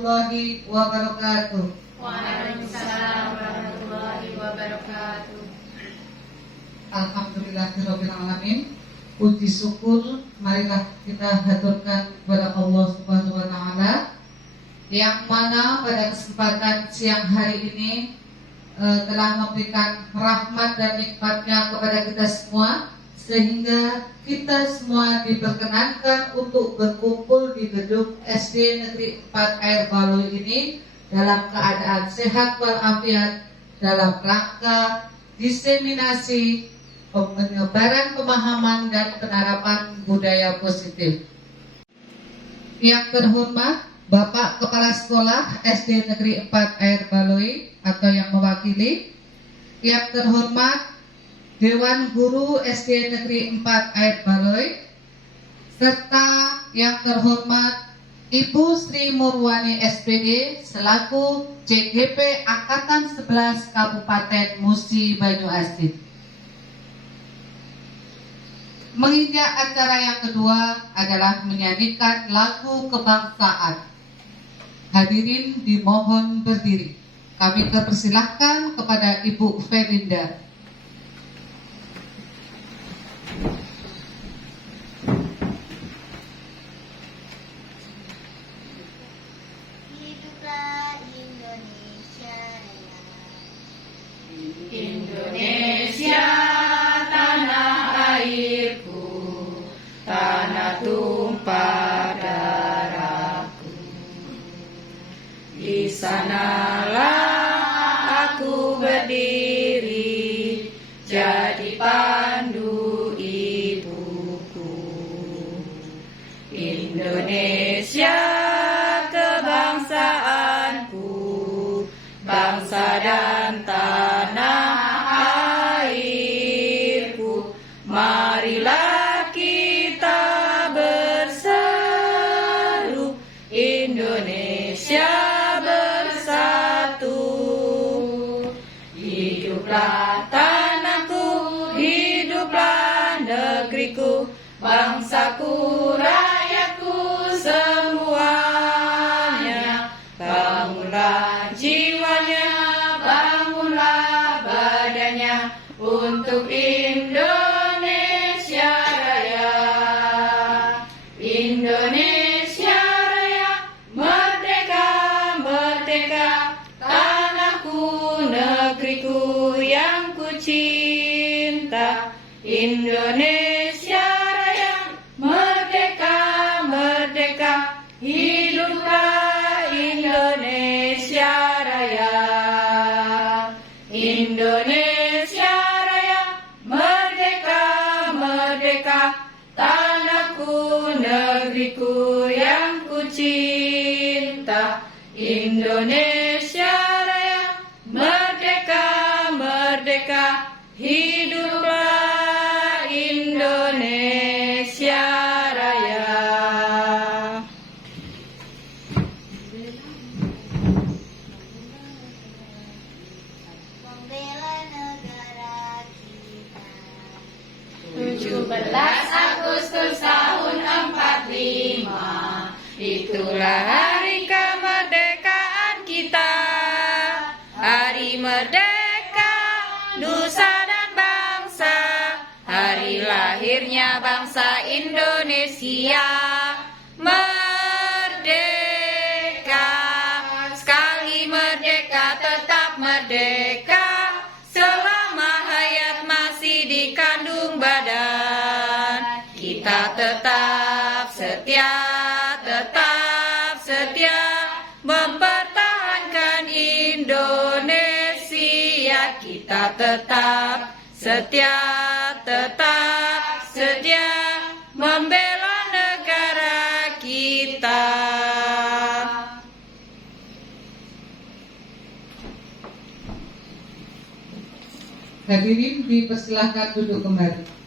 warahmatullahi wabarakatuh. Waalaikumsalam warahmatullahi wabarakatuh. Alhamdulillahirabbil alamin. Puji syukur marilah kita haturkan kepada Allah Subhanahu wa taala yang mana pada kesempatan siang hari ini telah memberikan rahmat dan nikmatnya kepada kita semua, sehingga kita semua diperkenankan untuk berkumpul di gedung SD Negeri 4 Air Baloi ini dalam keadaan sehat walafiat dalam rangka diseminasi penyebaran pemahaman dan penerapan budaya positif. Yang terhormat Bapak Kepala Sekolah SD Negeri 4 Air Baloi atau yang mewakili, yang terhormat Dewan Guru SD Negeri 4 Air Baloi, serta yang terhormat Ibu Sri Murwani SPD selaku CGP Angkatan 11 Kabupaten Musi Banyuasin. Menginjak acara yang kedua adalah menyanyikan lagu kebangsaan. Hadirin dimohon berdiri. Kami persilahkan kepada Ibu Felinda. Hiduplah Indonesia Raya. Indonesia tanah airku, tanah tumpah darahku. Di sanalah aku berdiri, jadi pandu ibuku. Indonesia kebangsaanku, bangsa dan tanah airku. Marilah kita berseru, Indonesia bersatu. Hiduplah tanahku, hiduplah negeriku, bangsaku, rakyatku semuanya. Bangunlah jiwanya, bangunlah badannya untuk Indonesia Raya. Indonesia Raya, merdeka, merdeka, tanahku, negeriku yang ku cinta. Indonesia Raya, merdeka, merdeka, hiduplah Indonesia Raya. Indonesia Raya, merdeka, merdeka, tanahku, negeriku yang ku cinta. Indonesia Raya, merdeka, merdeka, hiduplah Indonesia Raya. Membela negara kita. 17 Agustus tahun 45, itulah hari kemerdekaan kita. Hari merdeka, nusa dan bangsa, hari lahirnya bangsa Indonesia. Merdeka, sekali merdeka tetap merdeka, selama hayat masih dikandung badan. Kita tetap setia mempertahankan Indonesia. Kita tetap setia membela negara kita. Hadirin dipersilahkan duduk kembali.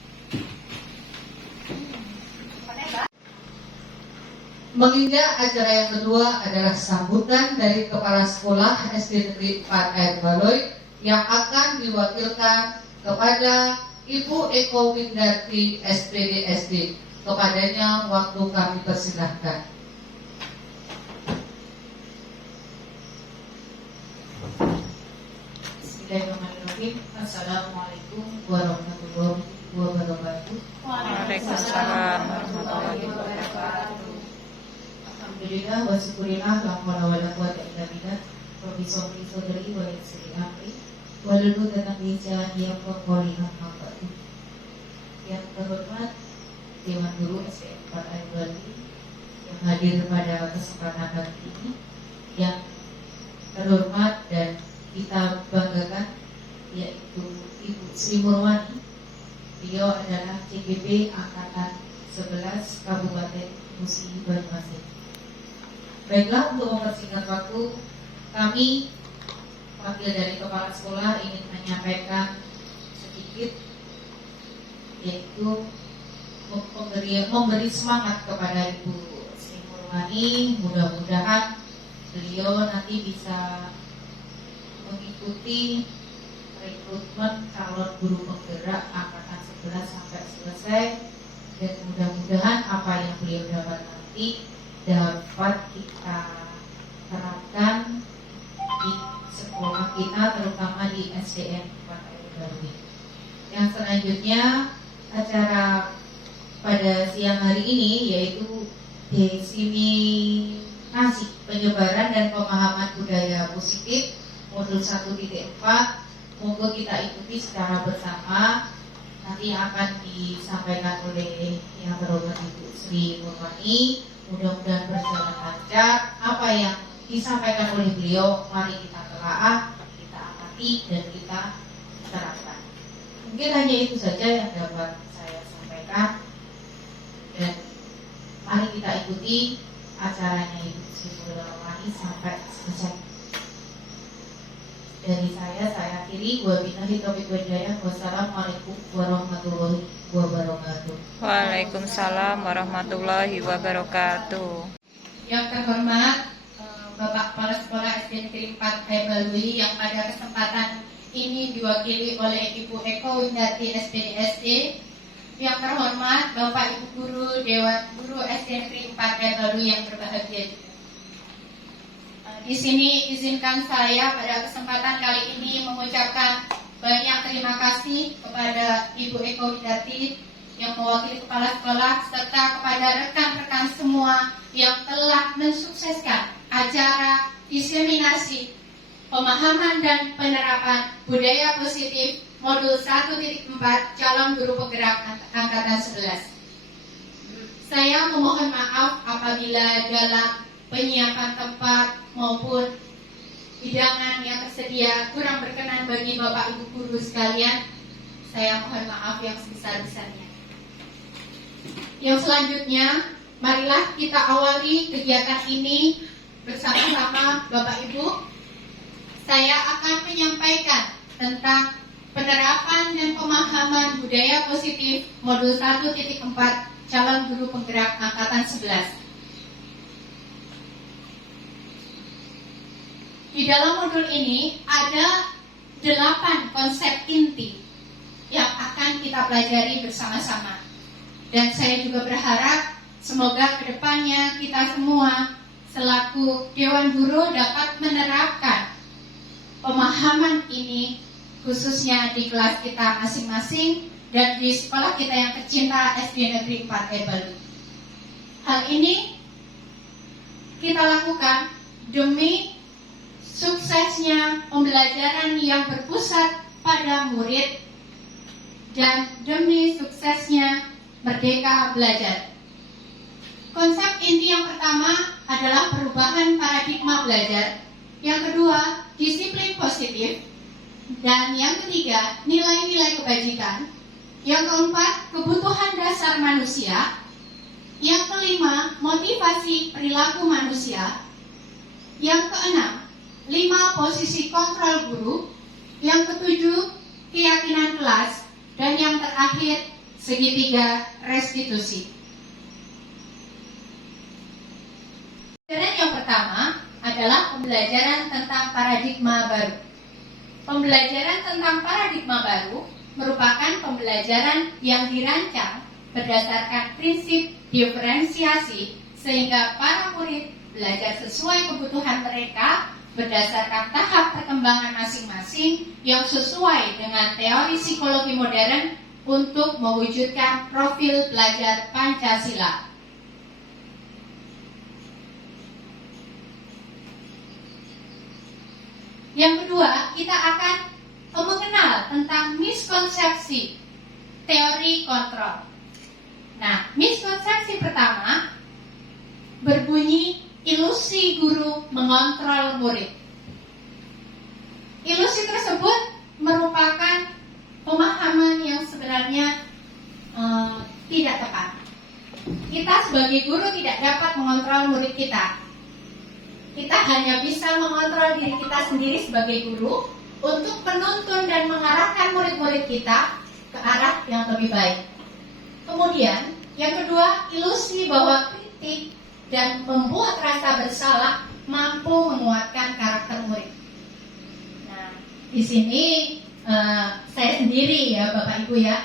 Menginjak acara yang kedua adalah sambutan dari Kepala Sekolah SD Negeri 4 Air Baloi yang akan diwakilkan kepada Ibu Eko Windarti SPD SD. Kepadanya waktu kami persilahkan. Bismillahirrahmanirrahim. Assalamualaikum warahmatullahi wabarakatuh. Waalaikumsalam warahmatullahi wabarakatuh. Alhamdulillah wa syukurillah la haula wala quwwata illa billah. Rabbi sholli sadri wa yassir amri wahlul 'uqdatam min lisani yafqahu qawli. Yang terhormat Dewan Guru SDN 4 Air Bali yang hadir pada kesempatan hari ini, yang terhormat dan kita banggakan yaitu Ibu Sri Murwani. Beliau adalah CGP Angkatan 11 Kabupaten Musi Banyuasin. Baiklah, untuk mempersingkat waktu, kami wakil dari kepala sekolah ingin menyampaikan sedikit, yaitu memberi semangat kepada Ibu Sri Murwani. Mudah-mudahan beliau nanti bisa mengikuti rekrutmen calon guru penggerak angkatan 11 sampai selesai, dan mudah-mudahan apa yang beliau dapat nanti dapat kita terapkan di sekolah kita, terutama di SDN 4 Air Bali. Yang selanjutnya, acara pada siang hari ini yaitu diseminasi penyebaran dan pemahaman budaya positif modul 1.4. Monggo kita ikuti secara bersama. Nanti akan disampaikan oleh yang terhormat Ibu Sri Murwani. Mudah-mudahan berjalan lancar. Apa yang disampaikan oleh beliau, mari kita telaah, kita amati, dan kita terapkan. Mungkin hanya itu saja yang dapat saya sampaikan, dan mari kita ikuti acaranya Ibu Sri Murwani sampai selesai. Dari saya akhiri. Wabillahi taufiq wal hidayah. Wassalamualaikum warahmatullahi wabarakatuh. Waalaikumsalam warahmatullahi wabarakatuh. Yang terhormat Bapak Kepala Sekolah SDN Negeri 4 Air Bali, yang pada kesempatan ini diwakili oleh Ibu Eko Windati SPDSD. Yang terhormat Bapak Ibu Guru Dewan Guru SDN Negeri 4 Air Bali yang berbahagia juga. Di sini izinkan saya pada kesempatan kali ini mengucapkan banyak terima kasih kepada Ibu Eko Windati yang mewakili kepala sekolah, serta kepada rekan-rekan semua yang telah mensukseskan acara diseminasi pemahaman dan penerapan budaya positif modul 1.4 calon guru penggerak angkatan 11. Saya memohon maaf apabila dalam penyiapan tempat maupun hidangan yang tersedia kurang berkenan bagi Bapak Ibu guru sekalian. Saya mohon maaf yang sebesar-besarnya. Yang selanjutnya, marilah kita awali kegiatan ini bersama-sama Bapak Ibu. Saya akan menyampaikan tentang penerapan dan pemahaman budaya positif modul 1.4 calon guru penggerak angkatan 11. Di dalam modul ini ada 8 konsep inti yang akan kita pelajari bersama-sama. Dan saya juga berharap semoga kedepannya kita semua selaku Dewan Guru dapat menerapkan pemahaman ini khususnya di kelas kita masing-masing dan di sekolah kita yang tercinta SDN Negeri 4 Air Bali. Hal ini kita lakukan demi suksesnya pembelajaran yang berpusat pada murid dan demi suksesnya merdeka belajar. Konsep inti yang pertama adalah perubahan paradigma belajar, yang kedua disiplin positif, dan yang ketiga nilai-nilai kebajikan, yang keempat kebutuhan dasar manusia, yang kelima motivasi perilaku manusia, yang keenam 5 posisi kontrol guru, yang ketujuh keyakinan kelas, dan yang terakhir segitiga restitusi. Pembelajaran yang pertama adalah pembelajaran tentang paradigma baru. Pembelajaran tentang paradigma baru merupakan pembelajaran yang dirancang berdasarkan prinsip diferensiasi sehingga para murid belajar sesuai kebutuhan mereka berdasarkan tahap perkembangan masing-masing yang sesuai dengan teori psikologi modern untuk mewujudkan profil belajar Pancasila. Yang kedua, kita akan mengenal tentang miskonsepsi teori kontrol. Nah, miskonsepsi pertama berbunyi ilusi guru mengontrol murid. Ilusi tersebut merupakan pemahaman yang sebenarnya tidak tepat. Kita sebagai guru tidak dapat mengontrol murid kita. Kita hanya bisa mengontrol diri kita sendiri sebagai guru untuk menuntun dan mengarahkan murid-murid kita ke arah yang lebih baik. Kemudian, yang kedua, ilusi bahwa kritik dan membuat rasa bersalah mampu menguatkan karakter murid. Nah, di sini saya sendiri ya Bapak Ibu ya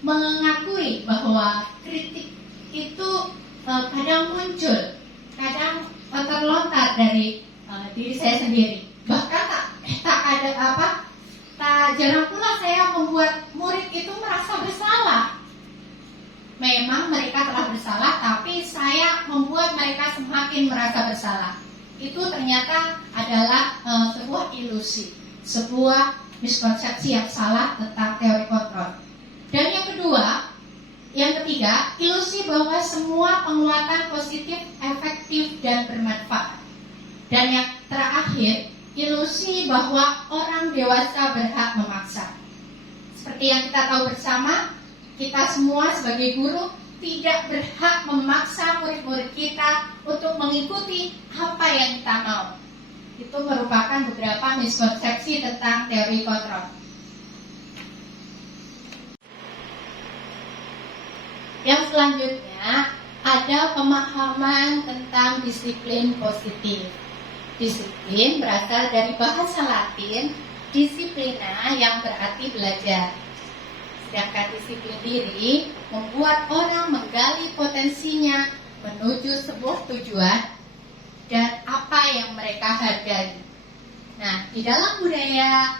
mengakui bahwa kritik itu kadang muncul, kadang terlontar dari diri saya sendiri. Bahkan tak jarang pula saya membuat murid itu merasa bersalah. Memang mereka telah bersalah, tapi saya membuat mereka semakin merasa bersalah. Itu ternyata adalah sebuah ilusi, sebuah miskonsepsi yang salah tentang teori kontrol. Dan yang ketiga, ilusi bahwa semua penguatan positif, efektif, dan bermanfaat. Dan yang terakhir, ilusi bahwa orang dewasa berhak memaksa. Seperti yang kita tahu bersama, kita semua sebagai guru tidak berhak memaksa murid-murid kita untuk mengikuti apa yang kita mau. Itu merupakan beberapa miskonsepsi tentang teori kontrol. Yang selanjutnya ada pemahaman tentang disiplin positif. Disiplin berasal dari bahasa Latin disiplina yang berarti belajar. Sedangkan disiplin diri membuat orang menggali potensinya menuju sebuah tujuan dan apa yang mereka hargai. Nah, di dalam budaya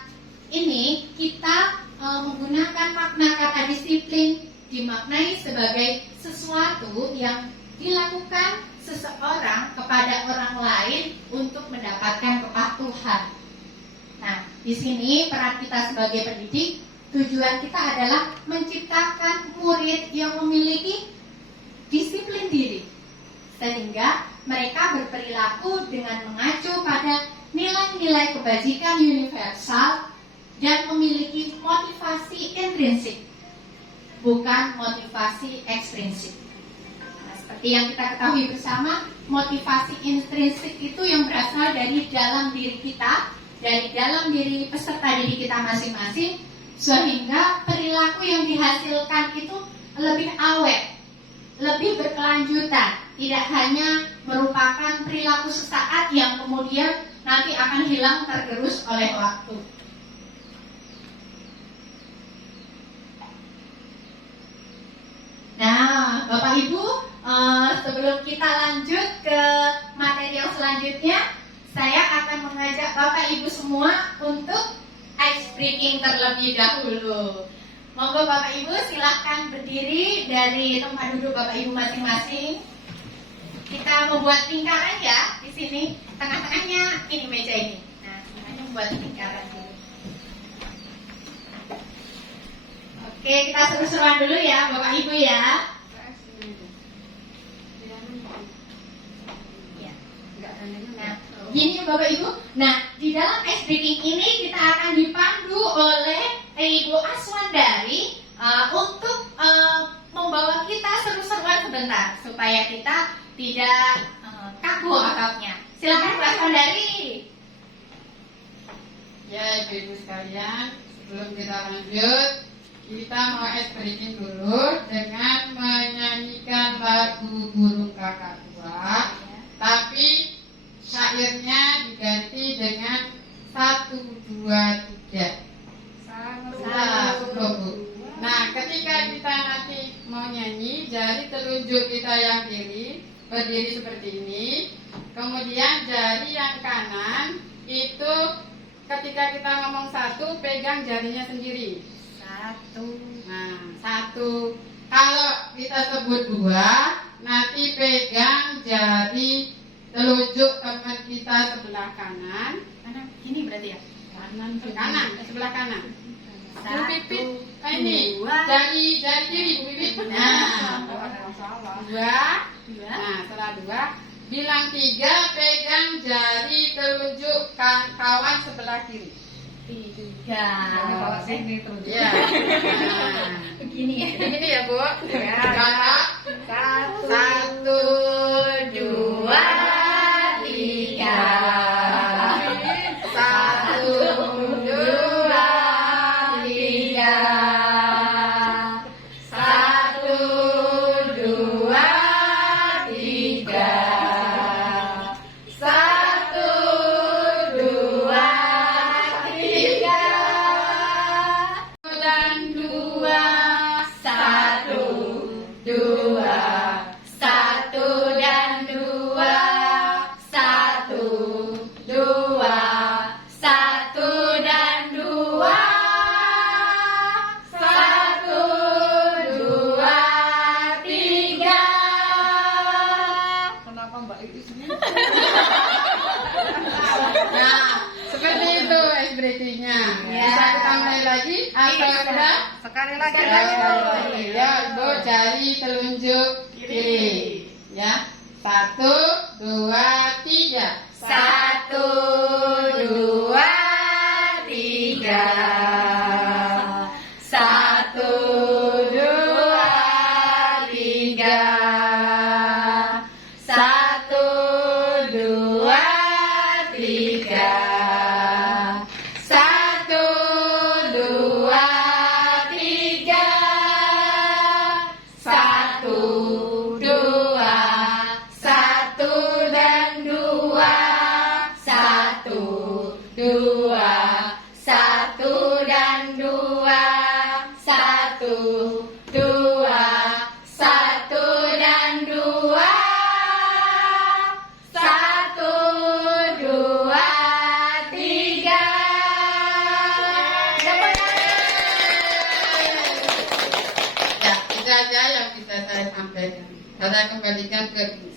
ini kita menggunakan makna kata disiplin dimaknai sebagai sesuatu yang dilakukan seseorang kepada orang lain untuk mendapatkan kepatuhan. Nah, di sini peran kita sebagai pendidik, tujuan kita adalah menciptakan murid yang memiliki disiplin diri, sehingga mereka berperilaku dengan mengacu pada nilai-nilai kebajikan universal dan memiliki motivasi intrinsik, bukan motivasi ekstrinsik. Nah, seperti yang kita ketahui bersama, motivasi intrinsik itu yang berasal dari dalam diri kita, dari dalam diri peserta didik kita masing-masing, sehingga perilaku yang dihasilkan itu lebih awet, lebih berkelanjutan, tidak hanya merupakan perilaku sesaat yang kemudian nanti akan hilang tergerus oleh waktu. Nah, Bapak Ibu, sebelum kita lanjut ke materi yang selanjutnya, saya akan mengajak Bapak Ibu semua untuk ice breaking terlebih dahulu. Monggo Bapak Ibu silahkan berdiri dari tempat duduk Bapak Ibu masing-masing. Kita membuat lingkaran ya di sini. Tengah-tengahnya ini meja ini. Nah, tengahnya membuat lingkaran dulu. Oke, kita seru-seruan dulu ya Bapak Ibu ya. Nah, gini Bapak Ibu. Nah, di dalam ice breaking ini kita akan dipandu oleh Ibu Aswandari untuk membawa kita seru-seruan sebentar supaya kita tidak kaku ototnya. Silakan Bu Aswandari. Ya, Ibu sekalian, sebelum kita lanjut, kita mau ice breaking dulu dengan menyanyikan lagu Burung Kakak Tua, tapi syairnya diganti dengan 1, 2, 3. Nah, ketika kita nanti mau nyanyi, jari telunjuk kita yang kiri berdiri seperti ini, kemudian jari yang kanan satu pegang jarinya sendiri. Satu. Nah, satu. Kalau kita sebut dua, nanti pegang jari telunjuk teman kita sebelah kanan. Mana? Ini berarti ya? Kanan, sebelah kanan. Bu Pipit, ini dua. jari kiri Bu Pipit. Nah, dua. Nah, setelah dua, bilang tiga, pegang jari telunjuk kawan sebelah kiri. Tiga. Bawa sini terus. Ya. Nah, Begini ya. ini ya Bu. Kakak. Satu, Dua, tiga. Satu, dua, Tiga. Satu, dua, tiga. Satu, dua, tiga. dan dua. Satu, dua. Satu dan dua. Satu, dua. Satu dan dua. Satu, dua, tiga. Kenapa Mbak Iis ini? Nah, seperti itu ekspresinya. Ya. Bisa kita mulai lagi? Atau sudah? Sekali lagi. Ya, Ibu jari telunjuk kiri. Ya, satu, dua, tiga. Satu, dua, tiga. Satu, dua, tiga. Satu, dua, tiga. Satu, dua, tiga. Satu, dua. Satu dan dua. Satu, dua. Satu dan dua. Satu, dua. Satu dan dua. Satu, dua, tiga. Ya, itu aja yang bisa saya sampaikan. Saya kembalikan ke Ibu.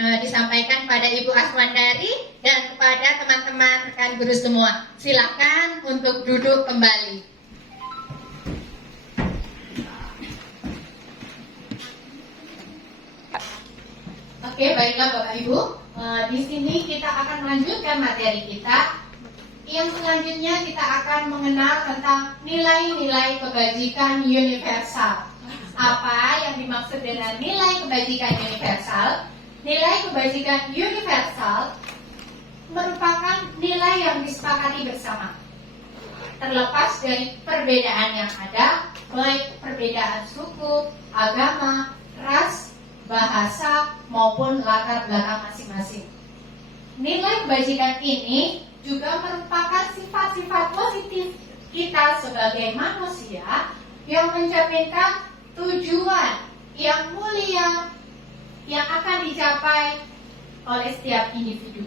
Disampaikan pada Ibu Aswandari dan kepada teman-teman rekan guru semua. Silakan untuk duduk kembali. Oke, baiklah Bapak Ibu. Di sini kita akan melanjutkan materi kita. Yang selanjutnya kita akan mengenal tentang nilai-nilai kebajikan universal. Apa yang dimaksud dengan nilai kebajikan universal? Nilai kebajikan universal merupakan nilai yang disepakati bersama, terlepas dari perbedaan yang ada, baik perbedaan suku, agama, ras, bahasa, maupun latar belakang masing-masing. Nilai kebajikan ini juga merupakan sifat-sifat positif kita sebagai manusia yang mencerminkan tujuan yang mulia yang akan dicapai oleh setiap individu.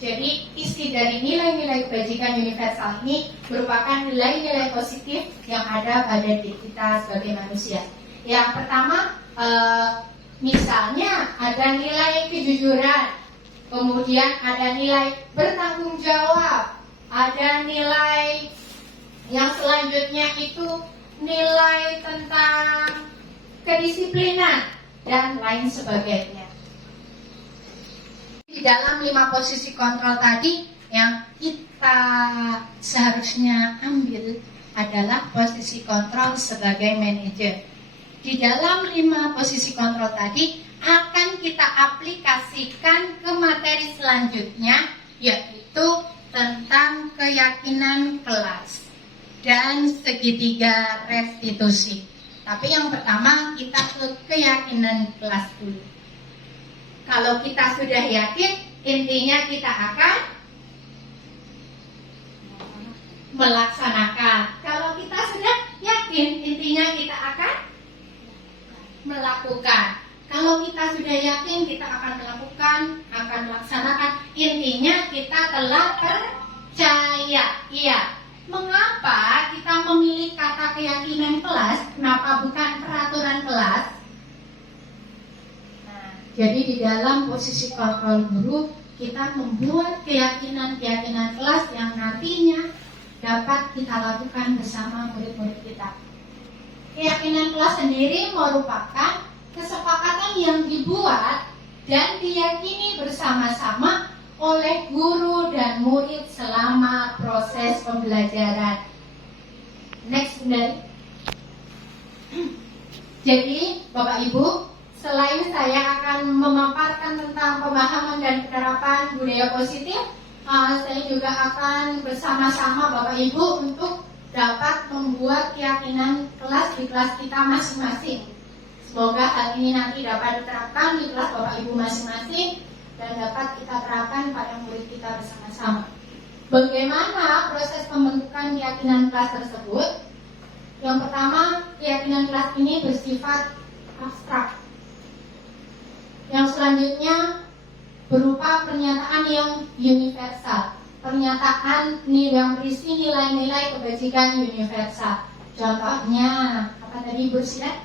Jadi isi dari nilai-nilai kebajikan universal ini merupakan nilai-nilai positif yang ada pada diri kita sebagai manusia. Yang pertama, misalnya ada nilai kejujuran, kemudian ada nilai bertanggung jawab, ada nilai yang selanjutnya itu nilai tentang kedisiplinan dan lain sebagainya. Di dalam 5 posisi kontrol tadi yang kita seharusnya ambil adalah posisi kontrol sebagai manajer. Di dalam 5 posisi kontrol tadi akan kita aplikasikan ke materi selanjutnya, yaitu tentang keyakinan kelas dan segitiga restitusi. Tapi yang pertama kita ke keyakinan kelas dulu. Kalau kita sudah yakin, intinya kita akan melaksanakan. Kalau kita sudah yakin, intinya kita akan melakukan. Kalau kita sudah yakin, kita akan melakukan, akan melaksanakan. Intinya kita telah Percaya, iya. Mengapa kita memilih kata keyakinan kelas? Kenapa bukan peraturan kelas? Nah, jadi di dalam posisi kontrol guru, kita membuat keyakinan-keyakinan kelas yang nantinya dapat kita lakukan bersama murid-murid kita. Keyakinan kelas sendiri merupakan kesepakatan yang dibuat dan diyakini bersama-sama oleh guru dan murid selama proses pembelajaran. Next, Bunda. Jadi, Bapak Ibu, selain saya akan memaparkan tentang pemahaman dan penerapan budaya positif, saya juga akan bersama-sama Bapak Ibu untuk dapat membuat keyakinan kelas di kelas kita masing-masing. Semoga hal ini nanti dapat diterapkan di kelas Bapak Ibu masing-masing dan dapat kita terapkan pada murid kita bersama-sama. Bagaimana proses pembentukan keyakinan kelas tersebut? Yang pertama, keyakinan kelas ini bersifat abstrak. Yang selanjutnya berupa pernyataan yang universal. Pernyataan yang berisi nilai-nilai kebajikan universal. Contohnya, apa tadi Bu Sida?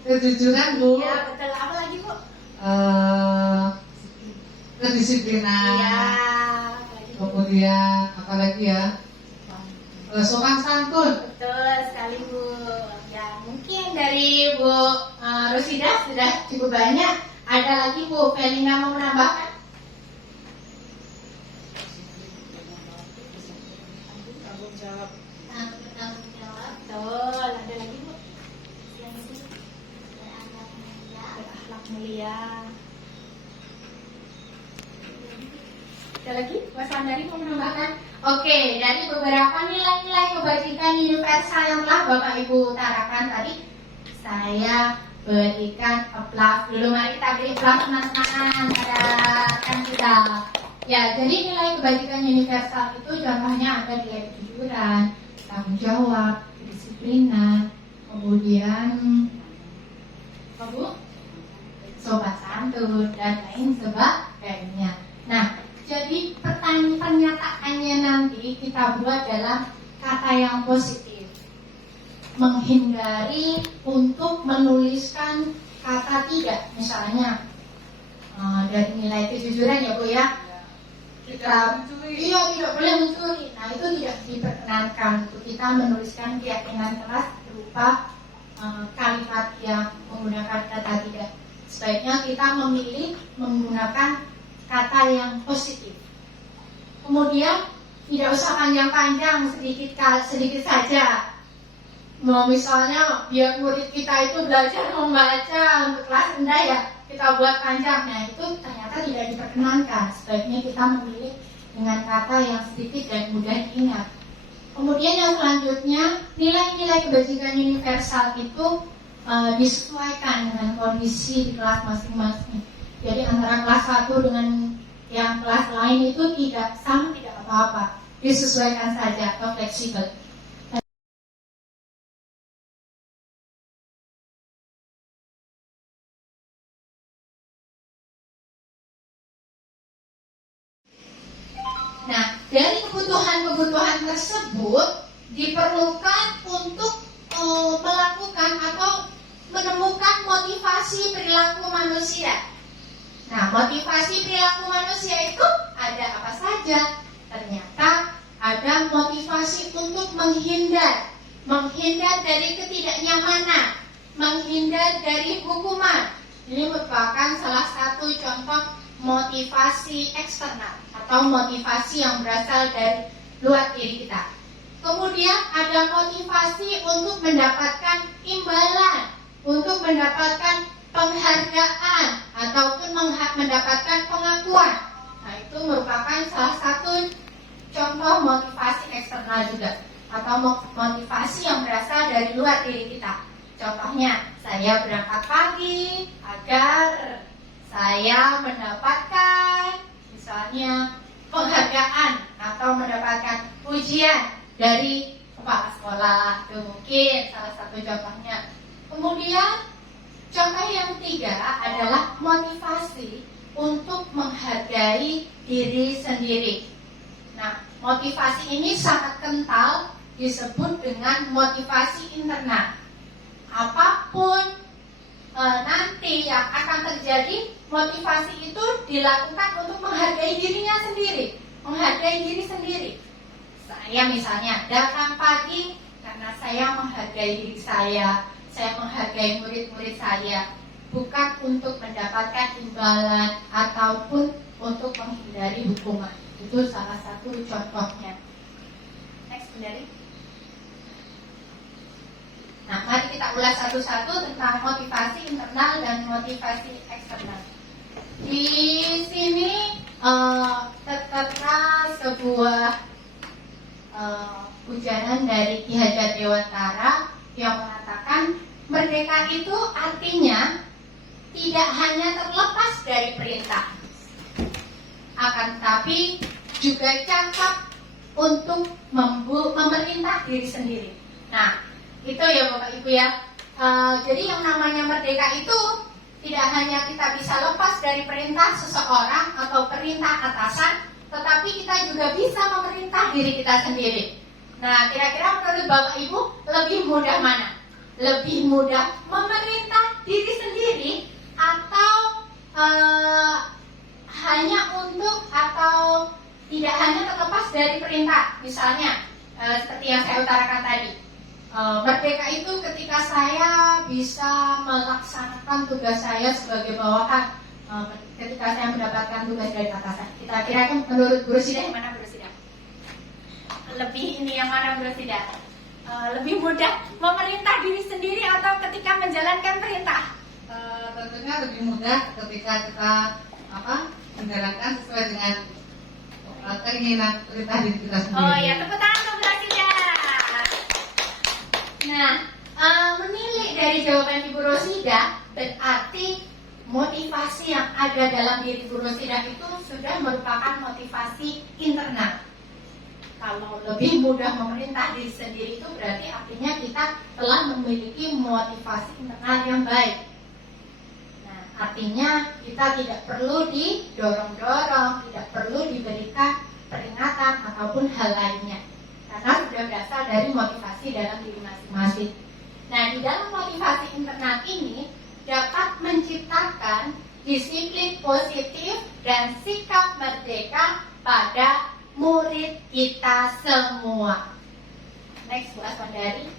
Kejujuran, Bu. Ya, betul. Apa lagi, Bu? Kedisiplinan. Iya. Kemudian apa lagi ya? Sopan santun. Betul sekali, Bu. Ya, mungkin dari Bu Rosida sudah cukup banyak. Ada lagi Bu Felina mau menambahkan? Tanggung jawab. Tanggung jawab. Betul. Ada lagi Bu? Yang itu berakhlak mulia. Berakhlak mulia. Ada lagi? Mas Andari mau menambahkan? Oke, dari beberapa nilai-nilai kebajikan universal yang telah Bapak Ibu utarakan tadi, saya berikan applause dulu. Mari kita beri applause teman-teman pada rekan kita. Ya, jadi nilai kebajikan universal itu contohnya ada nilai kejujuran, tanggung jawab, kedisiplinan, kemudian apa Bu? Sopan santun dan lain sebagainya. Nah, jadi pernyataannya nanti kita buat dalam kata yang positif. Menghindari untuk menuliskan kata tidak. Misalnya dari nilai kejujuran ya Bu ya. Kita tidak boleh mencuri. Nah, itu tidak diperkenankan untuk kita menuliskan keyakinan kelas berupa kalimat yang menggunakan kata tidak. Sebaiknya kita memilih menggunakan kata yang positif. Kemudian tidak usah panjang-panjang, sedikit saja. Misalnya biar murid kita itu belajar membaca untuk kelas rendah ya, kita buat panjang. Nah, itu ternyata tidak diperkenankan. Sebaiknya kita memilih dengan kata yang sedikit dan mudah diingat. Kemudian yang selanjutnya, nilai-nilai kebajikan universal itu disesuaikan dengan kondisi di kelas masing-masing. Jadi antara kelas 1 dengan yang kelas lain itu tidak sama, tidak apa-apa. Disesuaikan saja atau fleksibel. Nah, dari kebutuhan-kebutuhan tersebut diperlukan untuk melakukan atau menemukan motivasi perilaku manusia. Nah, motivasi perilaku manusia itu ada apa saja? Ternyata ada motivasi untuk menghindar dari ketidaknyamanan, menghindar dari hukuman. Ini merupakan salah satu contoh motivasi eksternal atau motivasi yang berasal dari luar diri kita. Kemudian ada motivasi untuk mendapatkan imbalan, untuk mendapatkan penghargaan ataupun mendapatkan pengakuan. Nah, itu merupakan salah satu contoh motivasi eksternal juga atau motivasi yang berasal dari luar diri kita. Contohnya, saya berangkat pagi agar saya mendapatkan misalnya penghargaan atau mendapatkan pujian dari kepala sekolah. Itu mungkin salah satu contohnya. Kemudian Contoh yang ketiga adalah motivasi untuk menghargai diri sendiri. Nah, motivasi ini sangat kental, disebut dengan motivasi internal. Apapun nanti yang akan terjadi, motivasi itu dilakukan untuk menghargai dirinya sendiri, menghargai diri sendiri. Saya misalnya datang pagi karena saya menghargai diri saya menghargai murid-murid saya, bukan untuk mendapatkan imbalan ataupun untuk menghindari hukuman. Itu salah satu contohnya. Next, Bundari. Nah, mari kita ulas satu-satu tentang motivasi internal dan motivasi eksternal. Di sini tertera sebuah ujaran dari Ki Hajar Dewantara yang mengatakan merdeka itu artinya tidak hanya terlepas dari perintah, akan tetapi juga cakap untuk memerintah diri sendiri. Nah, itu ya Bapak Ibu ya. Jadi yang namanya merdeka itu tidak hanya kita bisa lepas dari perintah seseorang atau perintah atasan, tetapi kita juga bisa memerintah diri kita sendiri. Nah, kira-kira menurut Bapak Ibu lebih mudah mana? Lebih mudah memerintah diri sendiri atau hanya untuk atau tidak hanya terlepas dari perintah? Misalnya seperti yang saya utarakan tadi, merdeka itu ketika saya bisa melaksanakan tugas saya sebagai bawahan, ketika saya mendapatkan tugas dari atasan. Kita kira menurut Guru Sida yang mana, Guru Sida? Lebih ini yang mana, Guru Sida? Lebih mudah memerintah diri sendiri atau ketika menjalankan perintah? Tentunya lebih mudah ketika kita menjalankan sesuai dengan keinginan perintah diri kita sendiri. Oh ya, tepuk tangan untuk Guru Sida. Nah, menilik dari jawaban Ibu Rosida, berarti motivasi yang ada dalam diri Ibu Rosida itu sudah merupakan motivasi internal. Kalau lebih mudah memerintah diri sendiri itu berarti artinya kita telah memiliki motivasi internal yang baik. Nah, artinya kita tidak perlu didorong-dorong, tidak perlu diberikan peringatan ataupun hal lainnya, karena sudah berasal dari motivasi dalam diri masing-masing. Nah, di dalam motivasi internal ini dapat menciptakan disiplin positif dan sikap merdeka pada murid kita semua. Next, Bu Aswandari.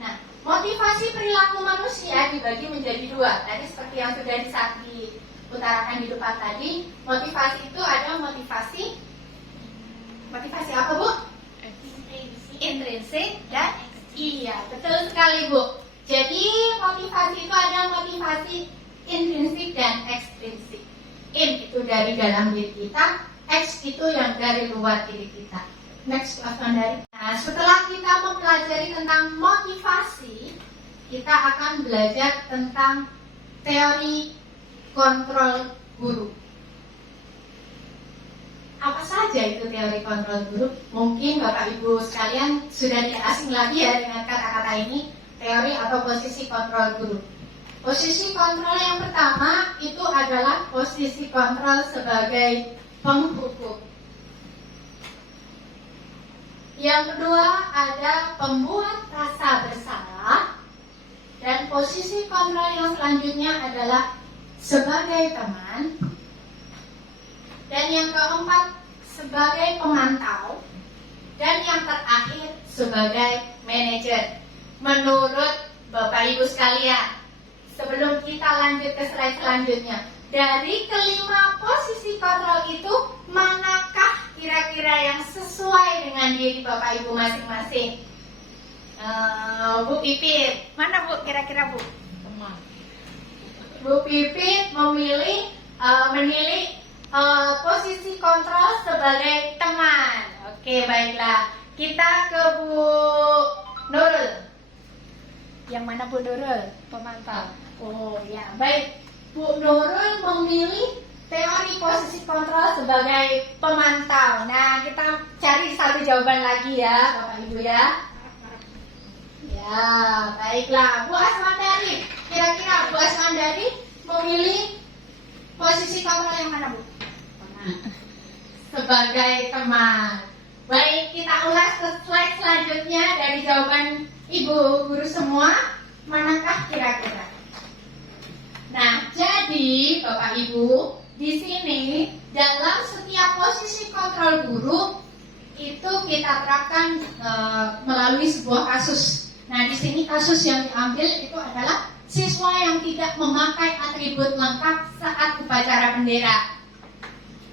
Nah, motivasi perilaku manusia dibagi menjadi dua. Tadi seperti yang sudah diutarakan di depan tadi, motivasi itu ada motivasi apa, Bu? Intrinsik dan iya, betul sekali, Bu. Jadi motivasi itu ada motivasi intrinsik dan ekstrinsik. In itu dari dalam diri kita, X itu yang dari luar diri kita. Next, Aswandari. Nah, setelah kita mempelajari tentang motivasi, kita akan belajar tentang teori kontrol guru. Apa saja itu teori kontrol guru? Mungkin Bapak Ibu sekalian sudah tidak asing lagi ya dengan kata-kata ini, teori atau posisi kontrol guru. Posisi kontrol yang pertama itu adalah posisi kontrol sebagai penghukum. Yang kedua ada pembuat rasa bersalah. Dan posisi kontrol yang selanjutnya adalah sebagai teman. Dan yang keempat sebagai pemantau. Dan yang terakhir sebagai manajer. Menurut Bapak Ibu sekalian, sebelum kita lanjut ke slide selanjutnya, dari kelima posisi kontrol itu, manakah kira-kira yang sesuai dengan diri Bapak Ibu masing-masing? Bu Pipit, mana Bu kira-kira Bu? Teman. Bu Pipit memilih posisi kontrol sebagai teman. Oke, baiklah. Kita ke Bu Nurul. Yang mana Bu Nurul? Pemantau. Oh ya, baik. Bu Nurul memilih teori posisi kontrol sebagai pemantau. Nah, kita cari satu jawaban lagi ya, Bapak Ibu ya. Ya, Ya, baiklah. Bu Asmandari, kira-kira Bu Asmandari memilih posisi kontrol yang mana, Bu? Sebagai teman. Baik, kita ulas ke slide selanjutnya dari jawaban Ibu guru semua. Manakah kira-kira? Nah, jadi Bapak Ibu, di sini dalam setiap posisi kontrol guru itu kita terapkan melalui sebuah kasus. Nah, di sini kasus yang diambil itu adalah siswa yang tidak memakai atribut lengkap saat upacara bendera.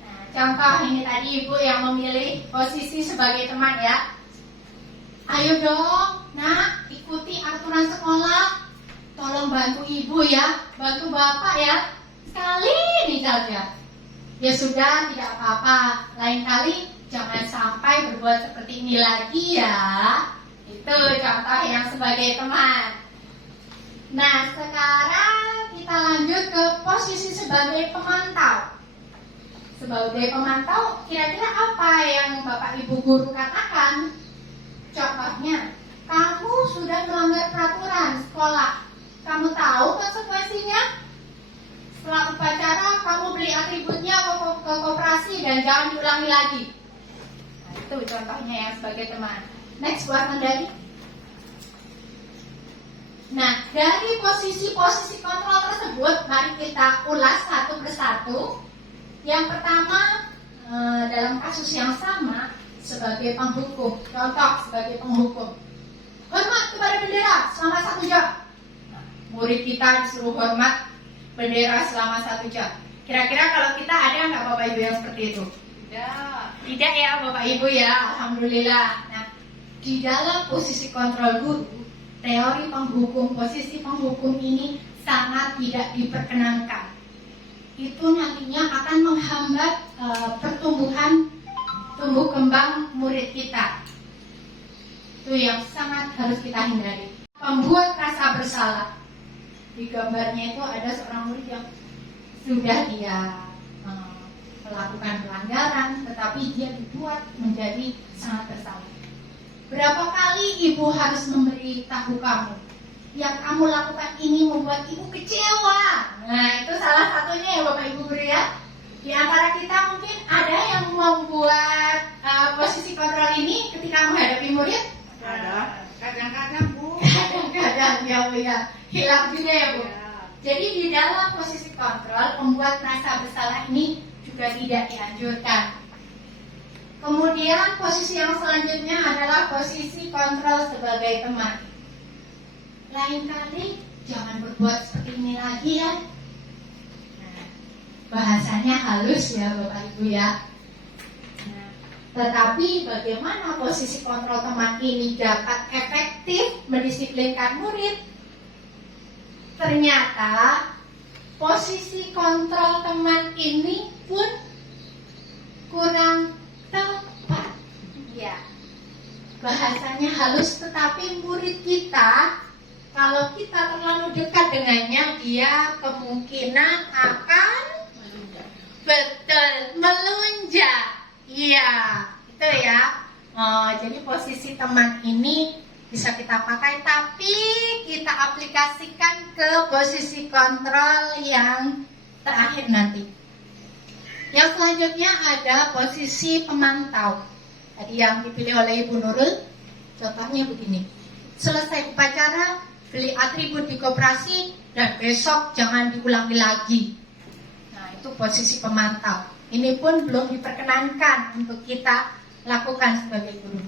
Nah, contoh ini tadi Ibu yang memilih posisi sebagai teman ya. Ayo dong, Nak, ikuti aturan sekolah. Tolong bantu Ibu ya, bantu Bapak ya. Sekali ini saja. Ya sudah, tidak apa-apa. Lain kali jangan sampai berbuat seperti ini lagi ya. Itu contoh yang sebagai teman. Nah, sekarang kita lanjut ke posisi sebagai pemantau. Sebagai pemantau, kira-kira apa yang Bapak Ibu guru katakan? Contohnya, kamu sudah melanggar peraturan sekolah. Kamu tahu konsekuensinya? Setelah upacara, kamu beli atributnya ke koperasi dan jangan diulangi lagi. Nah, itu contohnya yang sebagai teman. Next, buat Mandari. Nah, dari posisi-posisi kontrol tersebut, mari kita ulas satu persatu. Yang pertama, dalam kasus yang sama, sebagai penghukum. Contoh, sebagai penghukum. Hormat kepada bendera selama 1 jam. Nah, murid kita disuruh hormat bendera selama 1 jam. Kira-kira kalau kita ada nggak Bapak Ibu yang seperti itu? Tidak ya Bapak Ibu ya, Alhamdulillah. Nah, di dalam posisi kontrol guru, teori penghukum, posisi penghukum ini sangat tidak diperkenankan. Itu nantinya akan menghambat pertumbuhan tumbuh kembang murid kita. Itu yang sangat harus kita hindari. Pembuat rasa bersalah. Di gambarnya itu ada seorang murid yang sudah dia melakukan pelanggaran, tetapi dia dibuat menjadi sangat bersalah. Berapa kali ibu harus memberitahu kamu, yang kamu lakukan ini membuat ibu kecewa. Nah, itu salah satunya ya Bapak Ibu guru ya. Di antara kita mungkin ada yang membuat posisi kontrol ini ketika menghadapi murid. Ada. Kadang-kadang Bu. Kadang-kadang ya Bu ya. Hilang juga ya Bu. Jadi di dalam posisi kontrol, membuat rasa bersalah ini juga tidak dianjurkan. Kemudian posisi yang selanjutnya adalah posisi kontrol sebagai teman. Lain kali jangan berbuat seperti ini lagi ya. Nah, bahasanya halus ya Bapak Ibu ya. Nah, tetapi bagaimana posisi kontrol teman ini dapat efektif mendisiplinkan murid? Ternyata posisi kontrol teman ini pun kurang tepat. Ya, bahasanya halus, tetapi murid kita, kalau kita terlalu dekat dengannya, dia kemungkinan akan melunjak. Iya, itu ya. Jadi posisi teman ini bisa kita pakai, tapi kita aplikasikan ke posisi kontrol yang terakhir nanti. Yang selanjutnya ada posisi pemantau. Tadi yang dipilih oleh Ibu Nurul, contohnya begini. Selesai upacara, beli atribut di koperasi, dan besok jangan diulangi lagi. Nah, itu posisi pemantau. Ini pun belum diperkenankan untuk kita lakukan sebagai guru.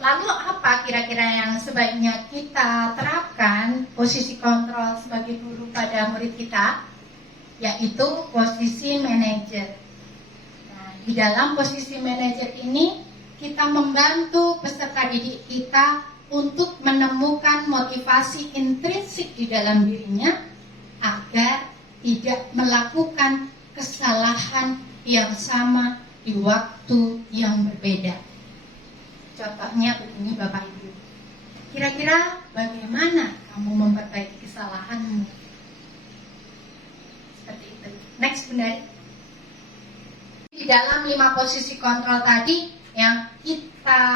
Lalu apa kira-kira yang sebaiknya kita terapkan posisi kontrol sebagai guru pada murid kita? Yaitu posisi manajer. Nah, di dalam posisi manajer ini kita membantu peserta didik kita untuk menemukan motivasi intrinsik di dalam dirinya agar tidak melakukan kesalahan yang sama di waktu yang berbeda. Contohnya begini Bapak Ibu. Kira-kira bagaimana kamu memperbaiki kesalahanmu? Seperti itu. Next Bunda. Di dalam 5 posisi kontrol tadi yang kita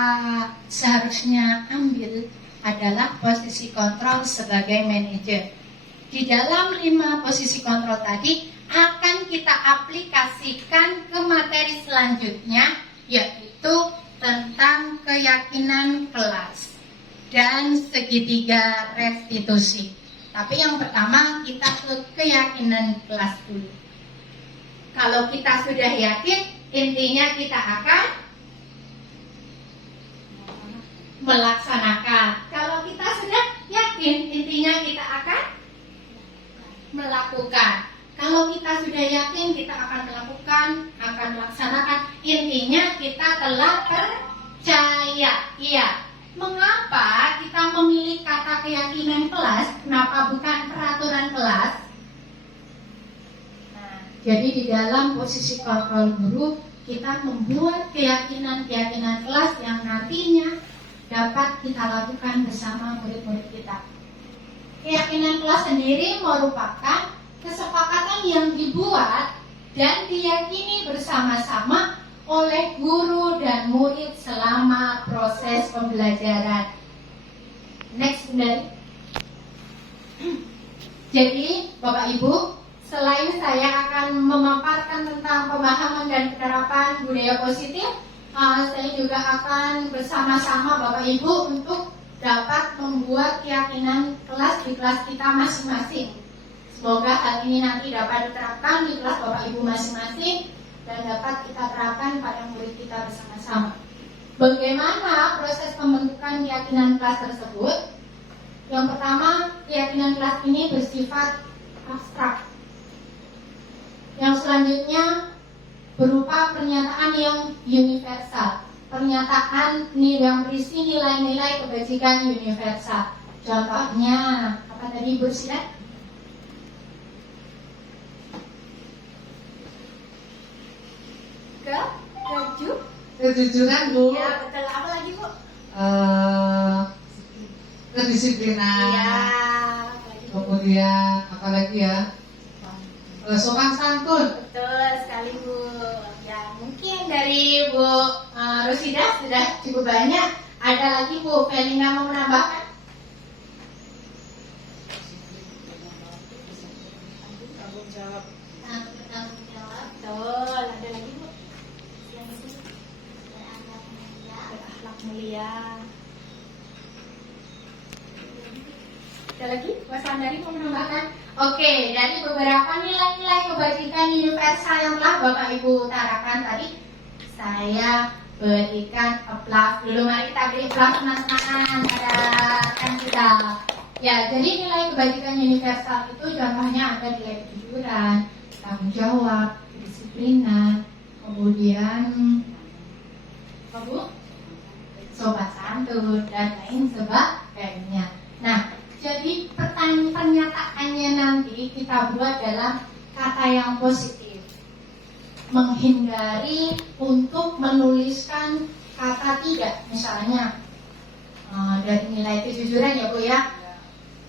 seharusnya ambil adalah posisi kontrol sebagai manajer. Di dalam 5 posisi kontrol tadi akan kita aplikasikan ke materi selanjutnya, yaitu tentang keyakinan kelas dan segitiga restitusi. Tapi yang pertama kita ke keyakinan kelas dulu. Kalau kita sudah yakin, intinya kita akan melaksanakan. Kalau kita sudah yakin, intinya kita akan melakukan. Kalau kita sudah yakin, kita akan melakukan, akan melaksanakan. Intinya kita telah percaya. Iya. Mengapa kita memilih kata keyakinan kelas? Kenapa bukan peraturan kelas? Nah, jadi di dalam posisi kontrol guru, kita membuat keyakinan-keyakinan kelas yang nantinya dapat kita lakukan bersama murid-murid kita. Keyakinan kelas sendiri merupakan kesepakatan yang dibuat dan diyakini bersama-sama oleh guru dan murid selama proses pembelajaran. Next, Bunda. Jadi, Bapak Ibu, selain saya akan memaparkan tentang pemahaman dan penerapan budaya positif, saya juga akan bersama-sama Bapak Ibu untuk dapat membuat keyakinan kelas di kelas kita masing-masing. Semoga hal ini nanti dapat diterapkan di kelas Bapak Ibu masing-masing dan dapat kita terapkan pada murid kita bersama-sama. Bagaimana proses pembentukan keyakinan kelas tersebut? Yang pertama, keyakinan kelas ini bersifat abstrak. Yang selanjutnya berupa pernyataan yang universal. Pernyataan yang berisi nilai-nilai kebajikan universal. Contohnya, apa tadi Bu Sida? Kejujuran, Bu. Ya, betul. Apa lagi, Bu? Kedisiplinan. Ya. Kemudian apa lagi ya? Sopan santun. Betul sekali, Bu. Ya, mungkin dari Bu Rosida sudah cukup banyak. Ada lagi Bu Felina mau menambahkan? Tanggung jawab. Betul. Ada lagi Bu? Berakhlak mulia. Berakhlak mulia. Ada lagi? Mas Andari mau menambahkan? Oke, dari beberapa nilai-nilai kebajikan universal yang telah Bapak Ibu utarakan tadi, saya berikan applause dulu. Mari kita beri applause senang-senangan pada rekan kita. Ya, jadi nilai kebajikan universal itu contohnya ada nilai kejujuran, tanggung jawab, kedisiplinan, kemudian apa Bu? Sopan santun dan lain sebagainya. Nah, jadi pernyataannya nanti kita buat dalam kata yang positif. Menghindari untuk menuliskan kata tidak. Misalnya dari nilai kejujuran ya Bu ya.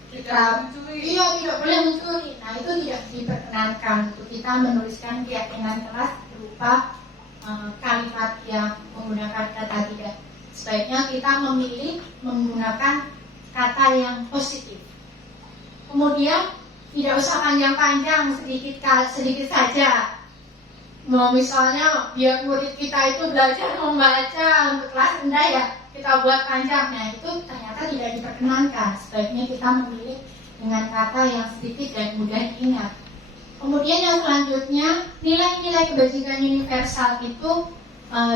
Kita tidak boleh mencuri. Nah, itu tidak diperkenankan untuk kita menuliskan keyakinan kelas berupa kalimat yang menggunakan kata tidak. Sebaiknya kita memilih menggunakan kata yang positif. Kemudian tidak usah panjang-panjang, sedikit saja. Misalnya biar murid kita itu belajar membaca untuk kelas rendah ya, kita buat panjang. Nah, itu ternyata tidak diperkenankan. Sebaiknya kita memilih dengan kata yang sedikit dan mudah diingat. Kemudian yang selanjutnya, nilai-nilai kebajikan universal itu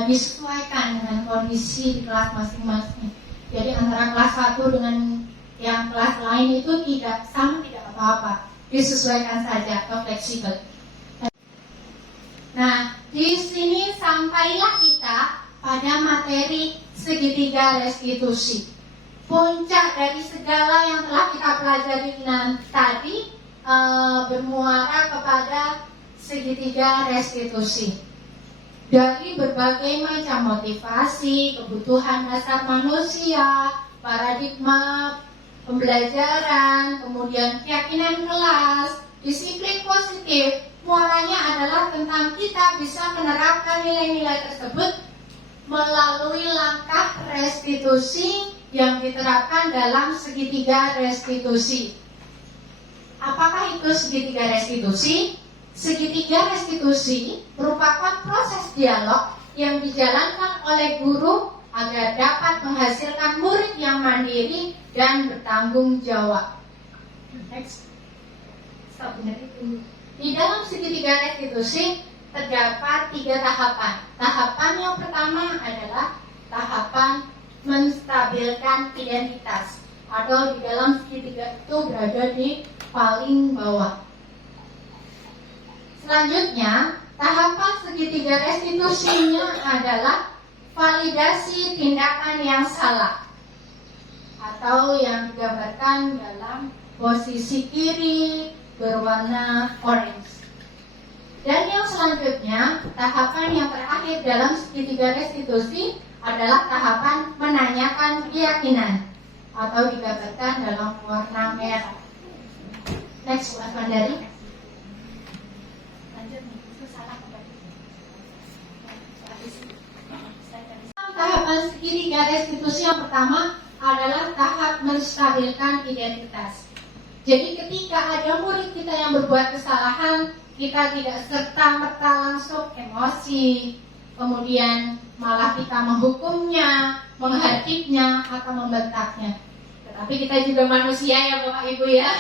disesuaikan dengan kondisi di kelas masing-masing. Jadi antara kelas 1 dengan yang kelas lain itu tidak sama, tidak apa-apa. Disesuaikan saja atau fleksibel. Nah, di sini sampailah kita pada materi segitiga restitusi. Puncak dari segala yang telah kita pelajari tadi bermuara kepada segitiga restitusi. Dari berbagai macam motivasi, kebutuhan dasar manusia, paradigma pembelajaran, kemudian keyakinan kelas, disiplin positif, muaranya adalah tentang kita bisa menerapkan nilai-nilai tersebut melalui langkah restitusi yang diterapkan dalam segitiga restitusi. Apakah itu segitiga restitusi? Segitiga restitusi merupakan proses dialog yang dijalankan oleh guru agar dapat menghasilkan murid yang mandiri dan bertanggung jawab. Next. Stop itu. Di dalam segitiga restitusi terdapat 3 tahapan. Tahapan yang pertama adalah tahapan menstabilkan identitas, atau di dalam segitiga itu berada di paling bawah. Selanjutnya, tahapan segitiga restitusinya adalah validasi tindakan yang salah, atau yang digambarkan dalam posisi kiri berwarna orange. Dan yang selanjutnya, tahapan yang terakhir dalam segitiga restitusi adalah tahapan menanyakan keyakinan, atau digambarkan dalam warna merah. Next, Mas Mandari. Tahapan segitiga restitusi yang pertama adalah tahap menstabilkan identitas. Jadi ketika ada murid kita yang berbuat kesalahan, kita tidak serta-merta langsung emosi, kemudian malah kita menghukumnya, menghakimnya, atau membentaknya. Tetapi kita juga manusia ya Bapak Ibu ya.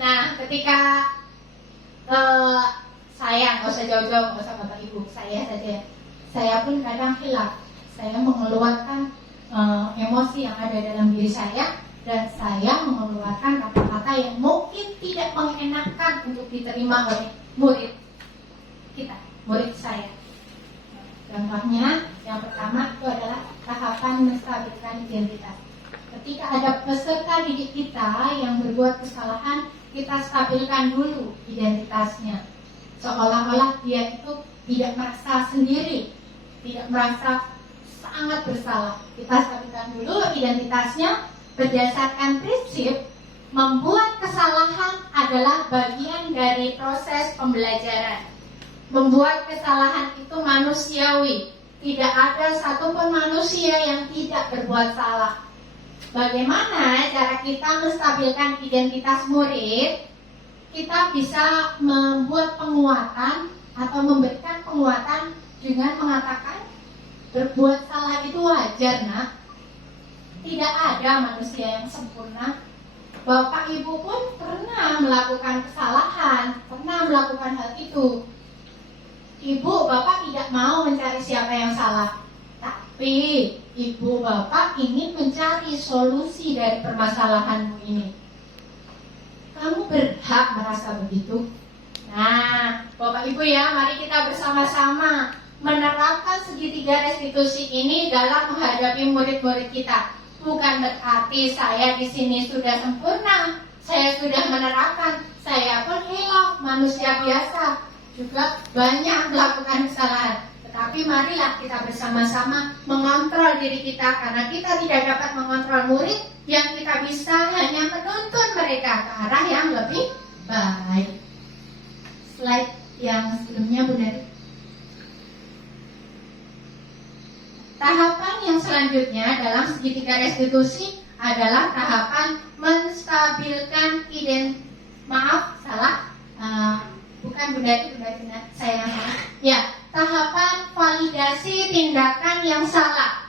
Nah, ketika saya, nggak usah jauh-jauh, nggak usah Bapak Ibu, saya saja. Saya pun kadang hilaf. Saya mengeluarkan emosi yang ada dalam diri saya, dan saya mengeluarkan kata-kata yang mungkin tidak mengenakan untuk diterima oleh murid kita, murid saya. Contohnya, yang pertama itu adalah tahapan menstabilkan identitas. Ketika ada peserta didik kita yang berbuat kesalahan, kita stabilkan dulu identitasnya. Seolah-olah dia itu tidak merasa sendiri, tidak merasa sangat bersalah. Kita stabilkan dulu identitasnya berdasarkan prinsip membuat kesalahan adalah bagian dari proses pembelajaran. Membuat kesalahan itu manusiawi. Tidak ada satupun manusia yang tidak berbuat salah. Bagaimana cara kita menstabilkan identitas murid? Kita bisa membuat penguatan atau memberikan penguatan dengan mengatakan berbuat salah itu wajar, nak. Tidak ada manusia yang sempurna. Bapak Ibu pun pernah melakukan kesalahan, pernah melakukan hal itu. Ibu Bapak tidak mau mencari siapa yang salah, tapi Ibu Bapak ingin mencari solusi dari permasalahanmu ini. Kamu berhak merasa begitu. Nah, Bapak Ibu ya, mari kita bersama-sama menerapkan segitiga restitusi ini dalam menghadapi murid-murid kita. Bukan berarti saya di sini sudah sempurna, saya sudah menerapkan, saya pun hilaf, manusia biasa, juga banyak melakukan kesalahan. Tetapi marilah kita bersama-sama mengontrol diri kita, karena kita tidak dapat mengontrol murid. Yang kita bisa hanya menuntun mereka ke arah yang lebih baik. Slide yang sebelumnya Bu Dari. Tahapan yang selanjutnya dalam segitiga restitusi adalah tahapan menstabilkan bukan Bu Dari, saya yang salah. Ya, tahapan validasi tindakan yang salah.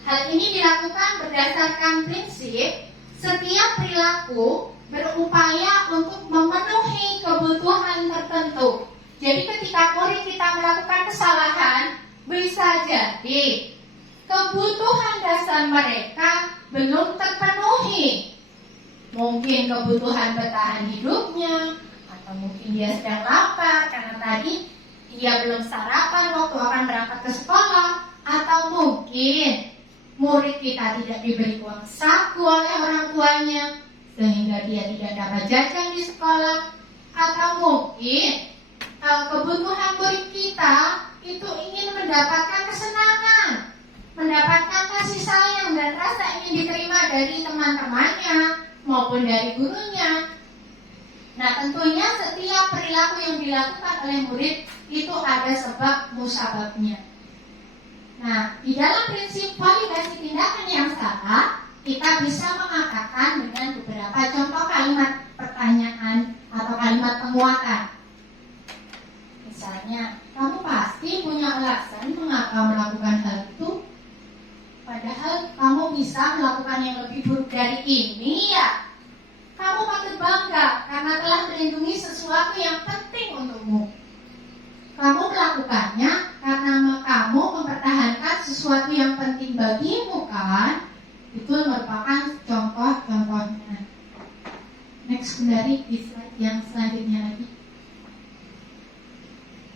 Hal ini dilakukan berdasarkan prinsip setiap perilaku berupaya untuk memenuhi kebutuhan tertentu. Jadi ketika murid kita melakukan kesalahan, bisa jadi kebutuhan dasar mereka belum terpenuhi. Mungkin kebutuhan bertahan hidupnya, atau mungkin dia sedang lapar karena tadi dia belum sarapan waktu akan berangkat ke sekolah, atau mungkin murid kita tidak diberi uang saku oleh orang tuanya sehingga dia tidak dapat jajan di sekolah, atau mungkin kebutuhan murid kita itu ingin mendapatkan kesenangan, mendapatkan kasih sayang dan rasa ingin diterima dari teman-temannya maupun dari gurunya. Nah, tentunya setiap perilaku yang dilakukan oleh murid itu ada sebab musababnya. Nah, di dalam prinsip validasi tindakan yang salah, kita bisa mengatakan dengan beberapa contoh kalimat pertanyaan atau kalimat penguatan. Misalnya, kamu pasti punya alasan mengapa melakukan hal itu, padahal kamu bisa melakukan yang lebih buruk dari ini ya. Kamu patut bangga karena telah melindungi sesuatu yang penting untukmu. Kamu melakukannya karena kamu mempertahankan sesuatu yang penting bagimu kan? Itu merupakan contoh-contohnya. Next, dari di slide yang selanjutnya lagi.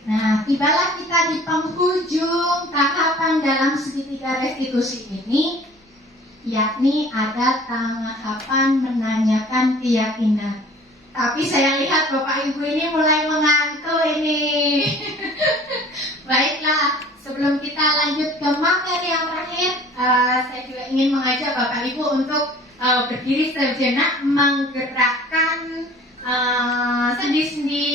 Nah, tibalah kita di penghujung tahapan dalam segitiga restitusi ini, yakni ada tahapan menanyakan keyakinan. Tapi saya lihat Bapak Ibu ini mulai mengantuk ini. Baiklah, sebelum kita lanjut ke materi yang terakhir, saya juga ingin mengajak Bapak Ibu untuk berdiri sejenak, menggerakkan sendi-sendi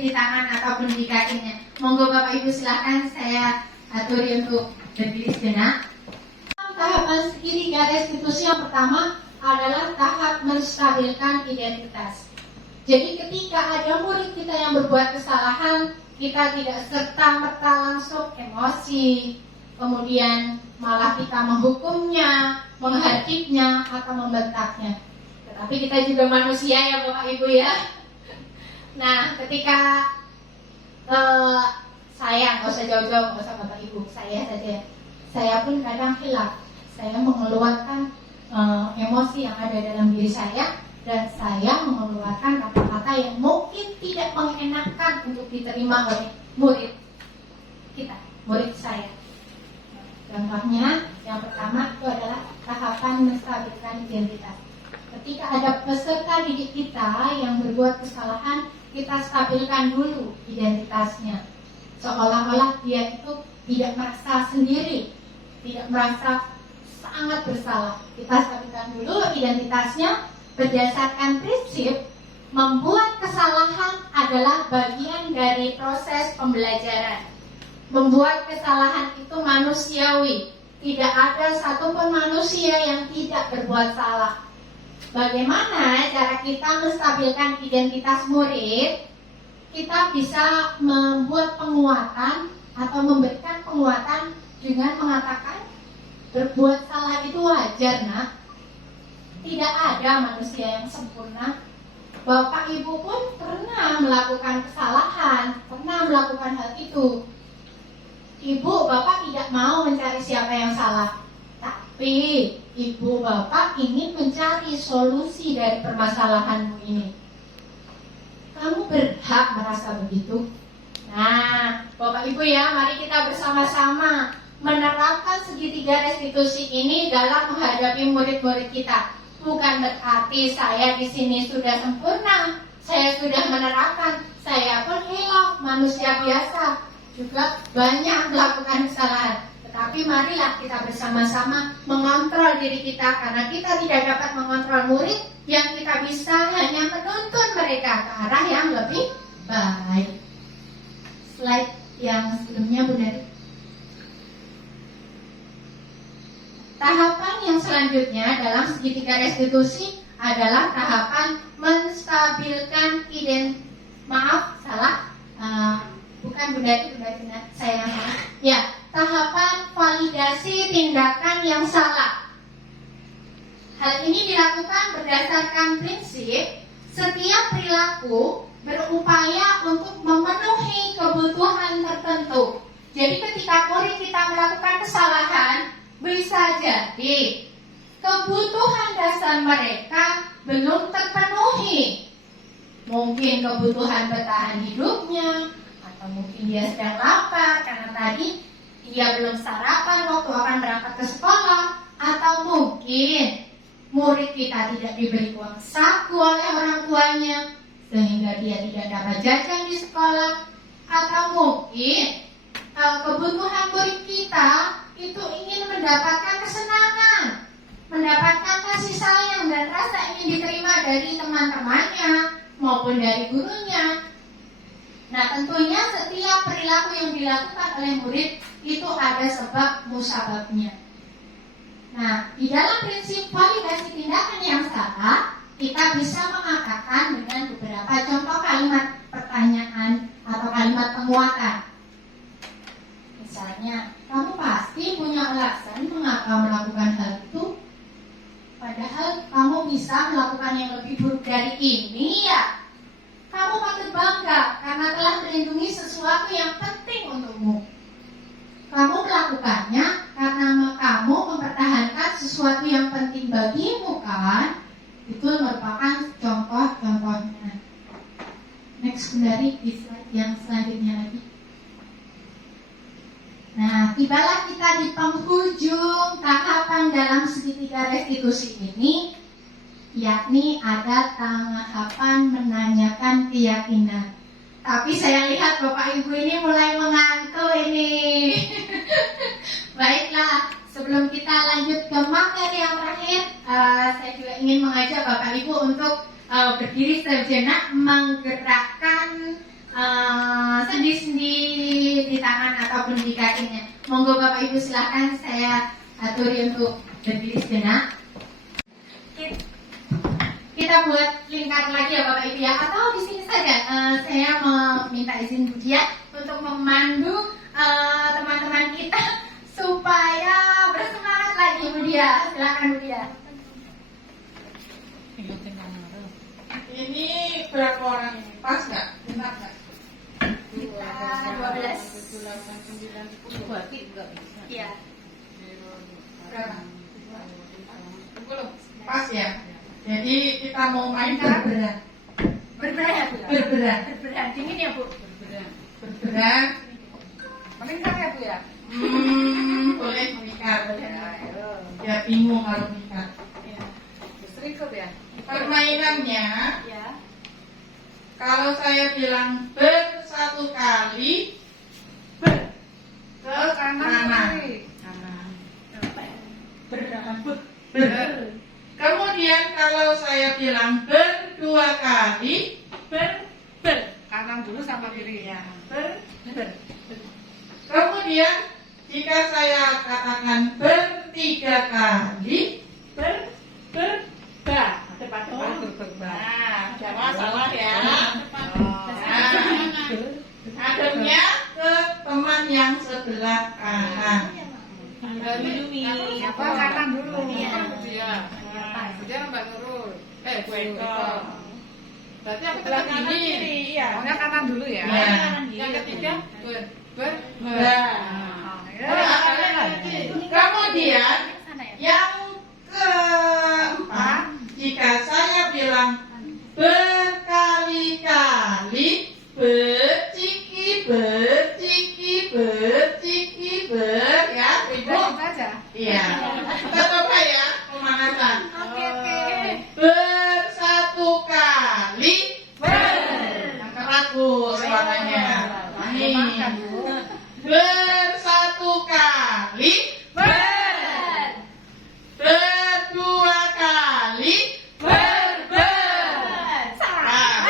di tangan ataupun di kakinya. Monggo Bapak Ibu silakan, saya aturi untuk berdiri sejenak. Tahapan segitiga restitusi yang pertama adalah tahap menstabilkan identitas. Jadi ketika ada murid kita yang berbuat kesalahan, kita tidak serta-merta langsung emosi, kemudian malah kita menghukumnya, menghakimnya, atau membentaknya. Tetapi kita juga manusia ya Bapak Ibu ya. Nah, ketika saya, nggak usah jauh-jauh, nggak usah Bapak Ibu, saya saja. Saya pun kadang hilaf. Saya mengeluarkan emosi yang ada dalam diri saya, dan saya mengeluarkan kata-kata yang mungkin tidak mengenakan untuk diterima oleh murid kita, murid saya. Contohnya, yang pertama itu adalah tahapan menstabilkan identitas. Ketika ada peserta didik kita yang berbuat kesalahan, kita stabilkan dulu identitasnya. Seolah-olah dia itu tidak merasa sendiri, tidak merasa sangat bersalah. Kita stabilkan dulu identitasnya berdasarkan prinsip membuat kesalahan adalah bagian dari proses pembelajaran. Membuat kesalahan itu manusiawi. Tidak ada satupun manusia yang tidak berbuat salah. Bagaimana cara kita menstabilkan identitas murid? Kita bisa membuat penguatan atau memberikan penguatan dengan mengatakan berbuat salah itu wajar, nak. Tidak ada manusia yang sempurna. Bapak Ibu pun pernah melakukan kesalahan, pernah melakukan hal itu. Ibu Bapak tidak mau mencari siapa yang salah, tapi Ibu Bapak ingin mencari solusi dari permasalahanmu ini. Kamu berhak merasa begitu. Nah, Bapak Ibu ya, mari kita bersama-sama menerapkan segitiga restitusi ini dalam menghadapi murid-murid kita. Bukan berarti saya di sini sudah sempurna, saya sudah menerapkan, saya pun hilaf, manusia biasa, juga banyak melakukan kesalahan. Tetapi marilah kita bersama-sama mengontrol diri kita, karena kita tidak dapat mengontrol murid, yang kita bisa hanya menuntun mereka ke arah yang lebih baik. Slide yang sebelumnya Bu Dari. Tahapan yang selanjutnya dalam segitiga restitusi adalah tahapan menstabilkan bukan Bu Dari, saya yang salah. Ya, tahapan validasi tindakan yang salah. Hal ini dilakukan berdasarkan prinsip setiap perilaku berupaya untuk memenuhi kebutuhan tertentu. Jadi ketika murid kita melakukan kesalahan, bisa jadi kebutuhan dasar mereka belum terpenuhi. Mungkin kebutuhan bertahan hidupnya, atau mungkin dia sedang lapar karena tadi dia belum sarapan waktu akan berangkat ke sekolah, atau mungkin murid kita tidak diberi uang saku oleh orang tuanya sehingga dia tidak dapat jajan di sekolah, atau mungkin kebutuhan murid kita itu ingin mendapatkan kesenangan, mendapatkan kasih sayang dan rasa ingin diterima dari teman-temannya maupun dari gurunya. Nah, tentunya setiap perilaku yang dilakukan oleh murid itu ada sebab musababnya. Nah, di dalam prinsip validasi tindakan yang salah, kita bisa mengatakan dengan beberapa contoh kalimat pertanyaan atau kalimat penguatan. Misalnya, kamu pasti punya alasan mengapa melakukan hal itu, padahal kamu bisa melakukan yang lebih buruk dari ini ya. Kamu patut bangga karena telah melindungi sesuatu yang penting untukmu. Kamu melakukannya karena kamu mempertahankan sesuatu yang penting bagimu, kan? Itu merupakan contoh-contohnya. Next, kembali di slide yang selanjutnya lagi. Nah, tibalah kita di penghujung tahapan dalam segitiga restitusi ini, yakni ada tahapan menanyakan keyakinan. Tapi saya lihat Bapak Ibu ini mulai mengantuk ini. Baiklah, sebelum kita lanjut ke materi yang terakhir, saya juga ingin mengajak Bapak Ibu untuk berdiri sejenak, menggerakkan sendi-sendi di tangan ataupun di kakinya. Monggo Bapak Ibu silakan, saya aturi untuk berdiri sejenak. Kita buat lingkar lagi ya Bapak Ibu ya, atau di sini saja. Saya meminta izin Bu Dia untuk memandu teman-teman kita supaya bersemangat lagi Bu Dia. Silakan Bu Dia. Ini berapa orang ini? Pas nggak? Benar nggak? 12. 9, 10. Iya. Berapa? 10. Pas ya? Jadi kita mau main berberan. Berberat. Berberan. Berberat. Dingin ya Bu? Berberan. Melingkar ya Bu ya? Boleh mengikat. Ya bingung kalau mengikat. Serikut ya? Permainannya, Ya. kalau saya bilang bersatu kali, ke kanan. Kemudian kalau saya bilang berdua kali, Kanan dulu sama kiri ya. Kemudian jika saya katakan bertiga kali, nah, jangan salah ya. Ademnya ke teman yang sebelah kanan. Apa kanan dulu? Iya. Dia. Dia Mbak Nurul. Bu Eko. Berarti aku Sebelah tetap kiri. gini. Iya. Maunya kanan dulu ya. Ya. Yang ketiga ber. Kemudian yang keempat, jika saya bilang berkali-kali, berciki, ya, Ibu. Saja. Iya. Kita coba ya pemanasan. Oke. Bersatu kali, yang bagus suaranya. Nih. Bersatu kali, berdua kali, nah,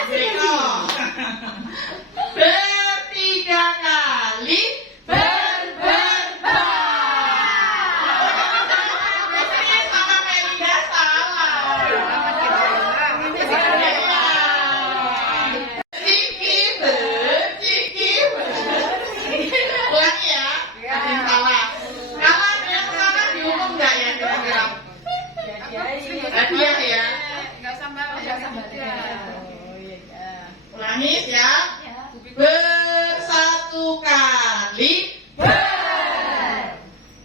Beko. Bertiga kali, biasanya sama Melinda salah. Ulangi ya, ada yang salah. Kalau ada yang salah dihukum nggak ya kira-kira? Hadiah ya. Enggak sampai ya. Ulangi ya. Bersatu kali,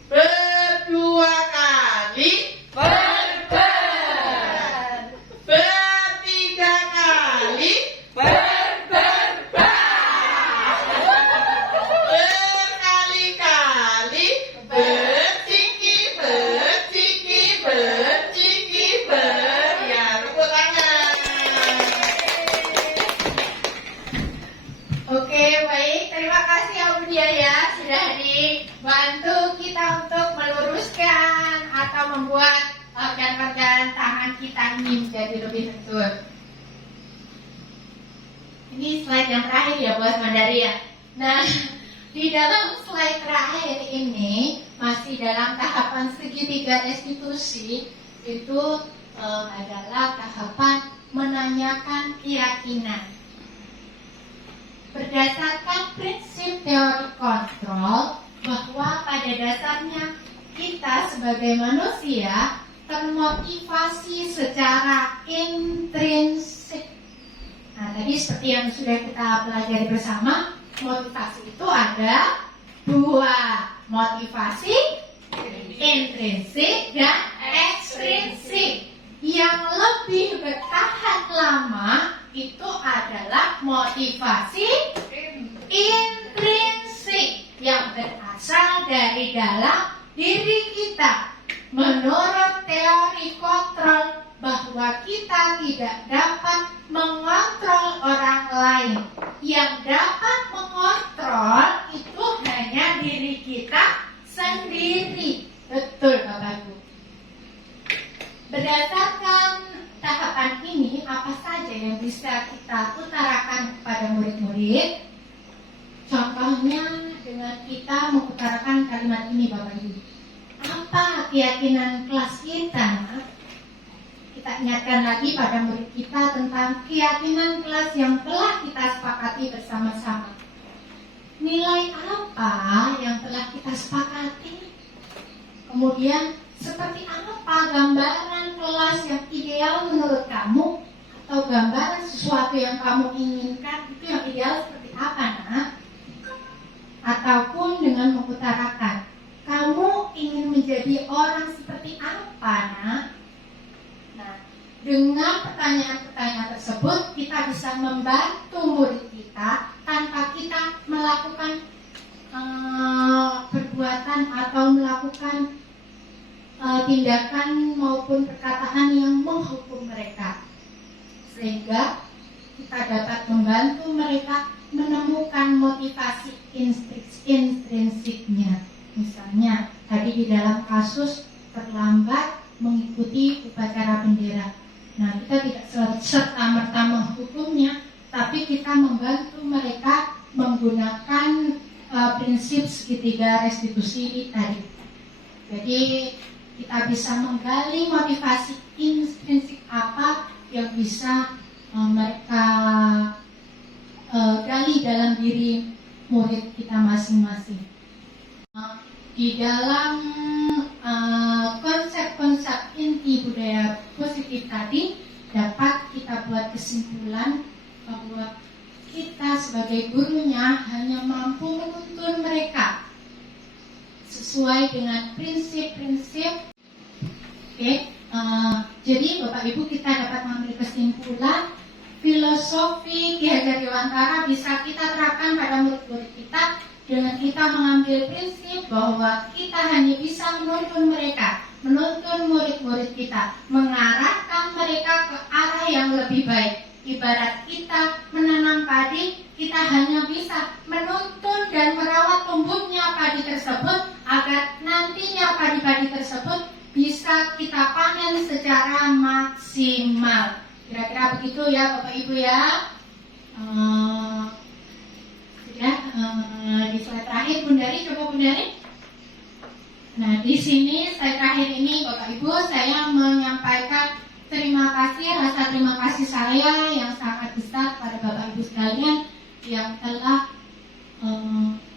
berdua kali, bertiga kali, berkali-kali, berciki, ya, tepuk tangan. Oke, baik. Terima kasih ya Bu Dia ya, sudah dibantu kita untuk meluruskan atau membuat organ-organ tangan kita ini menjadi lebih lentur. Ini slide yang terakhir ya buat Mandari ya. Nah, di dalam slide terakhir ini masih dalam tahapan segitiga restitusi, itu adalah tahapan menanyakan keyakinan. Berdasarkan prinsip teori kontrol, bahwa pada dasarnya kita sebagai manusia termotivasi secara intrinsik. Nah, tadi seperti yang sudah kita pelajari bersama, motivasi itu ada dua, motivasi intrinsik dan ekstrinsik. Yang lebih bertahan lama itu adalah motivasi intrinsik yang berasal dari dalam diri kita. Menurut teori kontrol, bahwa kita tidak dapat mengontrol orang lain. Yang dapat mengontrol itu hanya diri kita sendiri. Betul Bapak Ibu. Berdasarkan tahapan ini, apa saja yang bisa kita utarakan kepada murid-murid? Contohnya dengan kita mengutarakan kalimat ini Bapak Ibu. Apa keyakinan kelas kita? Kita ingatkan lagi pada murid kita tentang keyakinan kelas yang telah kita sepakati bersama-sama. Nilai apa yang telah kita sepakati? Kemudian seperti apa gambaran kelas yang ideal menurut kamu? Atau gambaran sesuatu yang kamu inginkan, itu yang ideal seperti apa, nak? Ataupun dengan mengutarakan, kamu ingin menjadi orang seperti apa, nak? Nah, dengan pertanyaan-pertanyaan tersebut kita bisa membantu murid kita tanpa kita melakukan perbuatan atau melakukan tindakan maupun perkataan yang menghukum mereka, sehingga kita dapat membantu mereka menemukan motivasi intrinsiknya. Misalnya tadi di dalam kasus terlambat mengikuti upacara bendera. Nah, kita tidak serta-merta menghukumnya, tapi kita membantu mereka menggunakan prinsip segitiga restitusi tadi. Jadi kita bisa menggali motivasi intrinsik apa yang bisa mereka gali dalam diri murid kita masing-masing. Di dalam konsep-konsep inti budaya positif tadi dapat kita buat kesimpulan bahwa kita sebagai gurunya hanya mampu menuntun mereka sesuai dengan prinsip-prinsip. Jadi Bapak Ibu, kita dapat mengambil kesimpulan filosofi Ki Hajar Dewantara bisa kita terapkan pada murid-murid kita dengan kita mengambil prinsip bahwa kita hanya bisa menuntun mereka, menuntun murid-murid kita, mengarahkan mereka ke arah yang lebih baik. Ibarat kita menanam padi, kita hanya bisa menuntun dan merawat tumbuhnya padi tersebut agar nantinya padi-padi tersebut bisa kita panen secara maksimal. Kira-kira begitu ya Bapak Ibu ya. Di slide terakhir Bundari, coba Bundari. Nah, di sini slide terakhir ini Bapak Ibu, saya menyampaikan rasa terima kasih saya yang sangat besar pada Bapak Ibu sekalian yang telah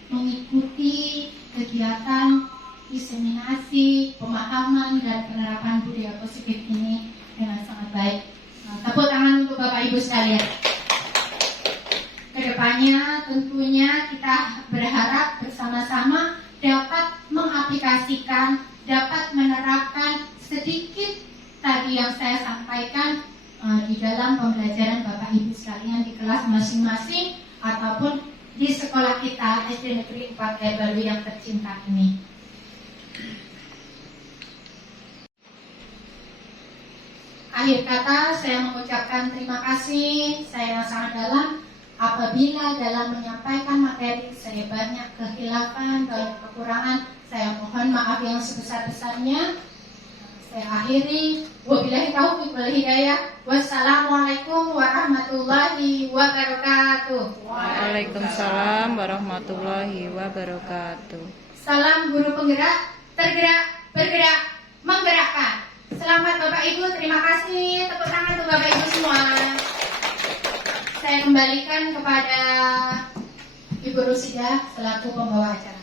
mengikuti kegiatan diseminasi, pemahaman dan penerapan budaya positif ini dengan sangat baik. Tepuk tangan untuk Bapak Ibu sekalian. Kedepannya tentunya kita berharap bersama-sama dapat mengaplikasikan, dapat menerapkan sedikit tadi yang saya sampaikan di dalam pembelajaran Bapak Ibu sekalian di kelas masing-masing ataupun di sekolah kita SD Negeri 4 Air Balui yang tercinta ini. Akhir kata saya mengucapkan terima kasih saya yang sangat dalam apabila dalam menyampaikan materi saya banyak kehilafan, banyak kekurangan. Saya mohon maaf yang sebesar-besarnya. saya akhiri. Wabillahi taufiq wal hidayah. Wassalamualaikum warahmatullahi wabarakatuh. Waalaikumsalam warahmatullahi wabarakatuh. Salam guru penggerak, tergerak, bergerak, menggerakkan. Selamat Bapak Ibu, terima kasih. Tepuk tangan untuk Bapak Ibu semua. Saya kembalikan kepada Ibu Rusidah selaku pembawa acara.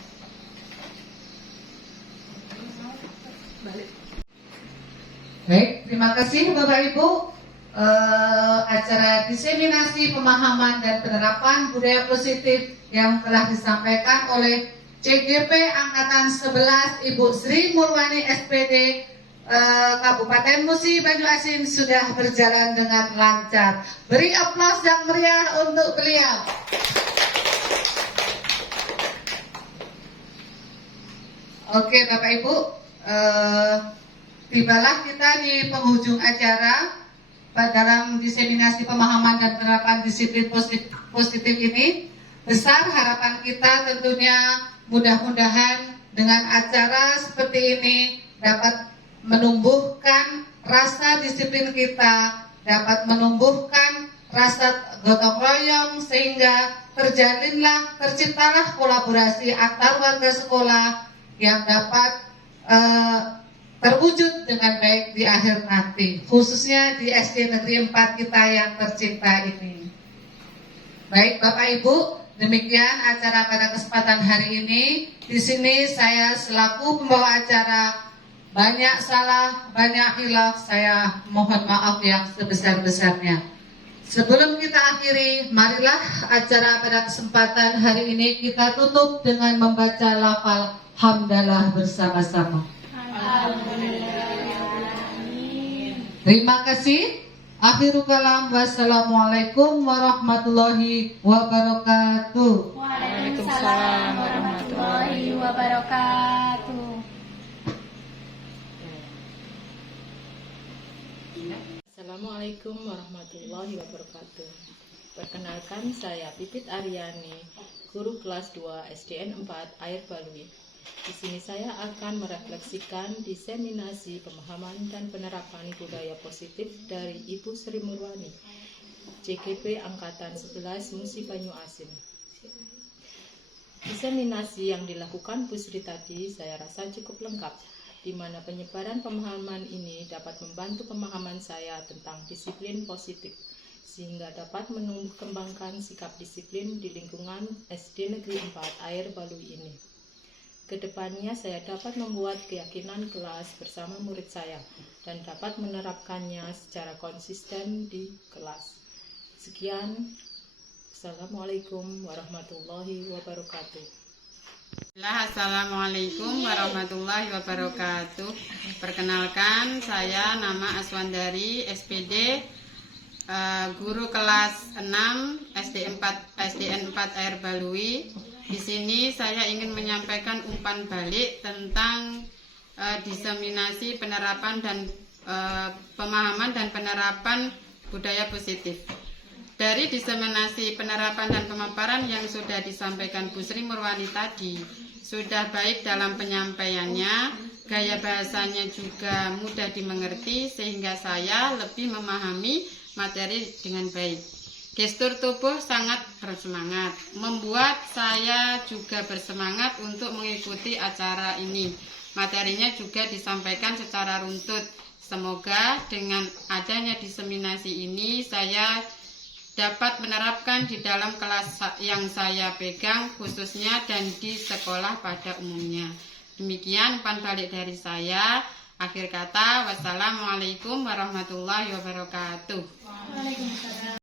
Baik, terima kasih Bapak Ibu. Acara diseminasi pemahaman dan penerapan budaya positif yang telah disampaikan oleh CGP Angkatan 11 Ibu Sri Murwani SPD Kabupaten Musi Banyuasin sudah berjalan dengan lancar. Beri aplaus yang meriah untuk beliau. Oke Bapak Ibu, tibalah kita di penghujung acara dalam diseminasi pemahaman dan penerapan disiplin positif ini. Besar harapan kita tentunya mudah-mudahan dengan acara seperti ini dapat menumbuhkan rasa disiplin kita, dapat menumbuhkan rasa gotong royong sehingga terciptalah kolaborasi antar warga sekolah yang dapat terwujud dengan baik di akhir nanti, khususnya di SD Negeri 4 kita yang tercinta ini. Baik Bapak Ibu, demikian acara pada kesempatan hari ini. Di sini saya selaku pembawa acara banyak salah, banyak hilaf, saya mohon maaf yang sebesar-besarnya. Sebelum kita akhiri, marilah acara pada kesempatan hari ini kita tutup dengan membaca lafal hamdalah bersama-sama. Terima kasih. Akhirul kalam. Wassalamualaikum warahmatullahi wabarakatuh. Waalaikumsalam warahmatullahi wabarakatuh. Assalamualaikum warahmatullahi wabarakatuh. Perkenalkan, saya Pipit Aryani, guru kelas 2 SDN 4 Air Balui. Di sini saya akan merefleksikan diseminasi pemahaman dan penerapan budaya positif dari Ibu Sri Murwani, CGP Angkatan 11 Musi Banyuasin. Diseminasi yang dilakukan Bu Sri tadi saya rasa cukup lengkap, di mana penyebaran pemahaman ini dapat membantu pemahaman saya tentang disiplin positif, sehingga dapat menumbuh kembangkan sikap disiplin di lingkungan SD Negeri 4 Air Balui ini. Kedepannya saya dapat membuat keyakinan kelas bersama murid saya dan dapat menerapkannya secara konsisten di kelas. Sekian, Assalamualaikum warahmatullahi wabarakatuh. Assalamualaikum warahmatullahi wabarakatuh. Perkenalkan, saya nama Aswandari, SPD, guru kelas 6 SDN 4 Air Balui. Di sini saya ingin menyampaikan umpan balik tentang diseminasi penerapan dan pemahaman dan penerapan budaya positif. Dari diseminasi penerapan dan pemaparan yang sudah disampaikan Bu Sri Murwani tadi, sudah baik dalam penyampaiannya, gaya bahasanya juga mudah dimengerti sehingga saya lebih memahami materi dengan baik. Gestur tubuh sangat bersemangat, membuat saya juga bersemangat untuk mengikuti acara ini. Materinya juga disampaikan secara runtut. Semoga dengan adanya diseminasi ini saya dapat menerapkan di dalam kelas yang saya pegang khususnya dan di sekolah pada umumnya. Demikian umpan balik dari saya. Akhir kata, wassalamualaikum warahmatullahi wabarakatuh. Waalaikumsalam.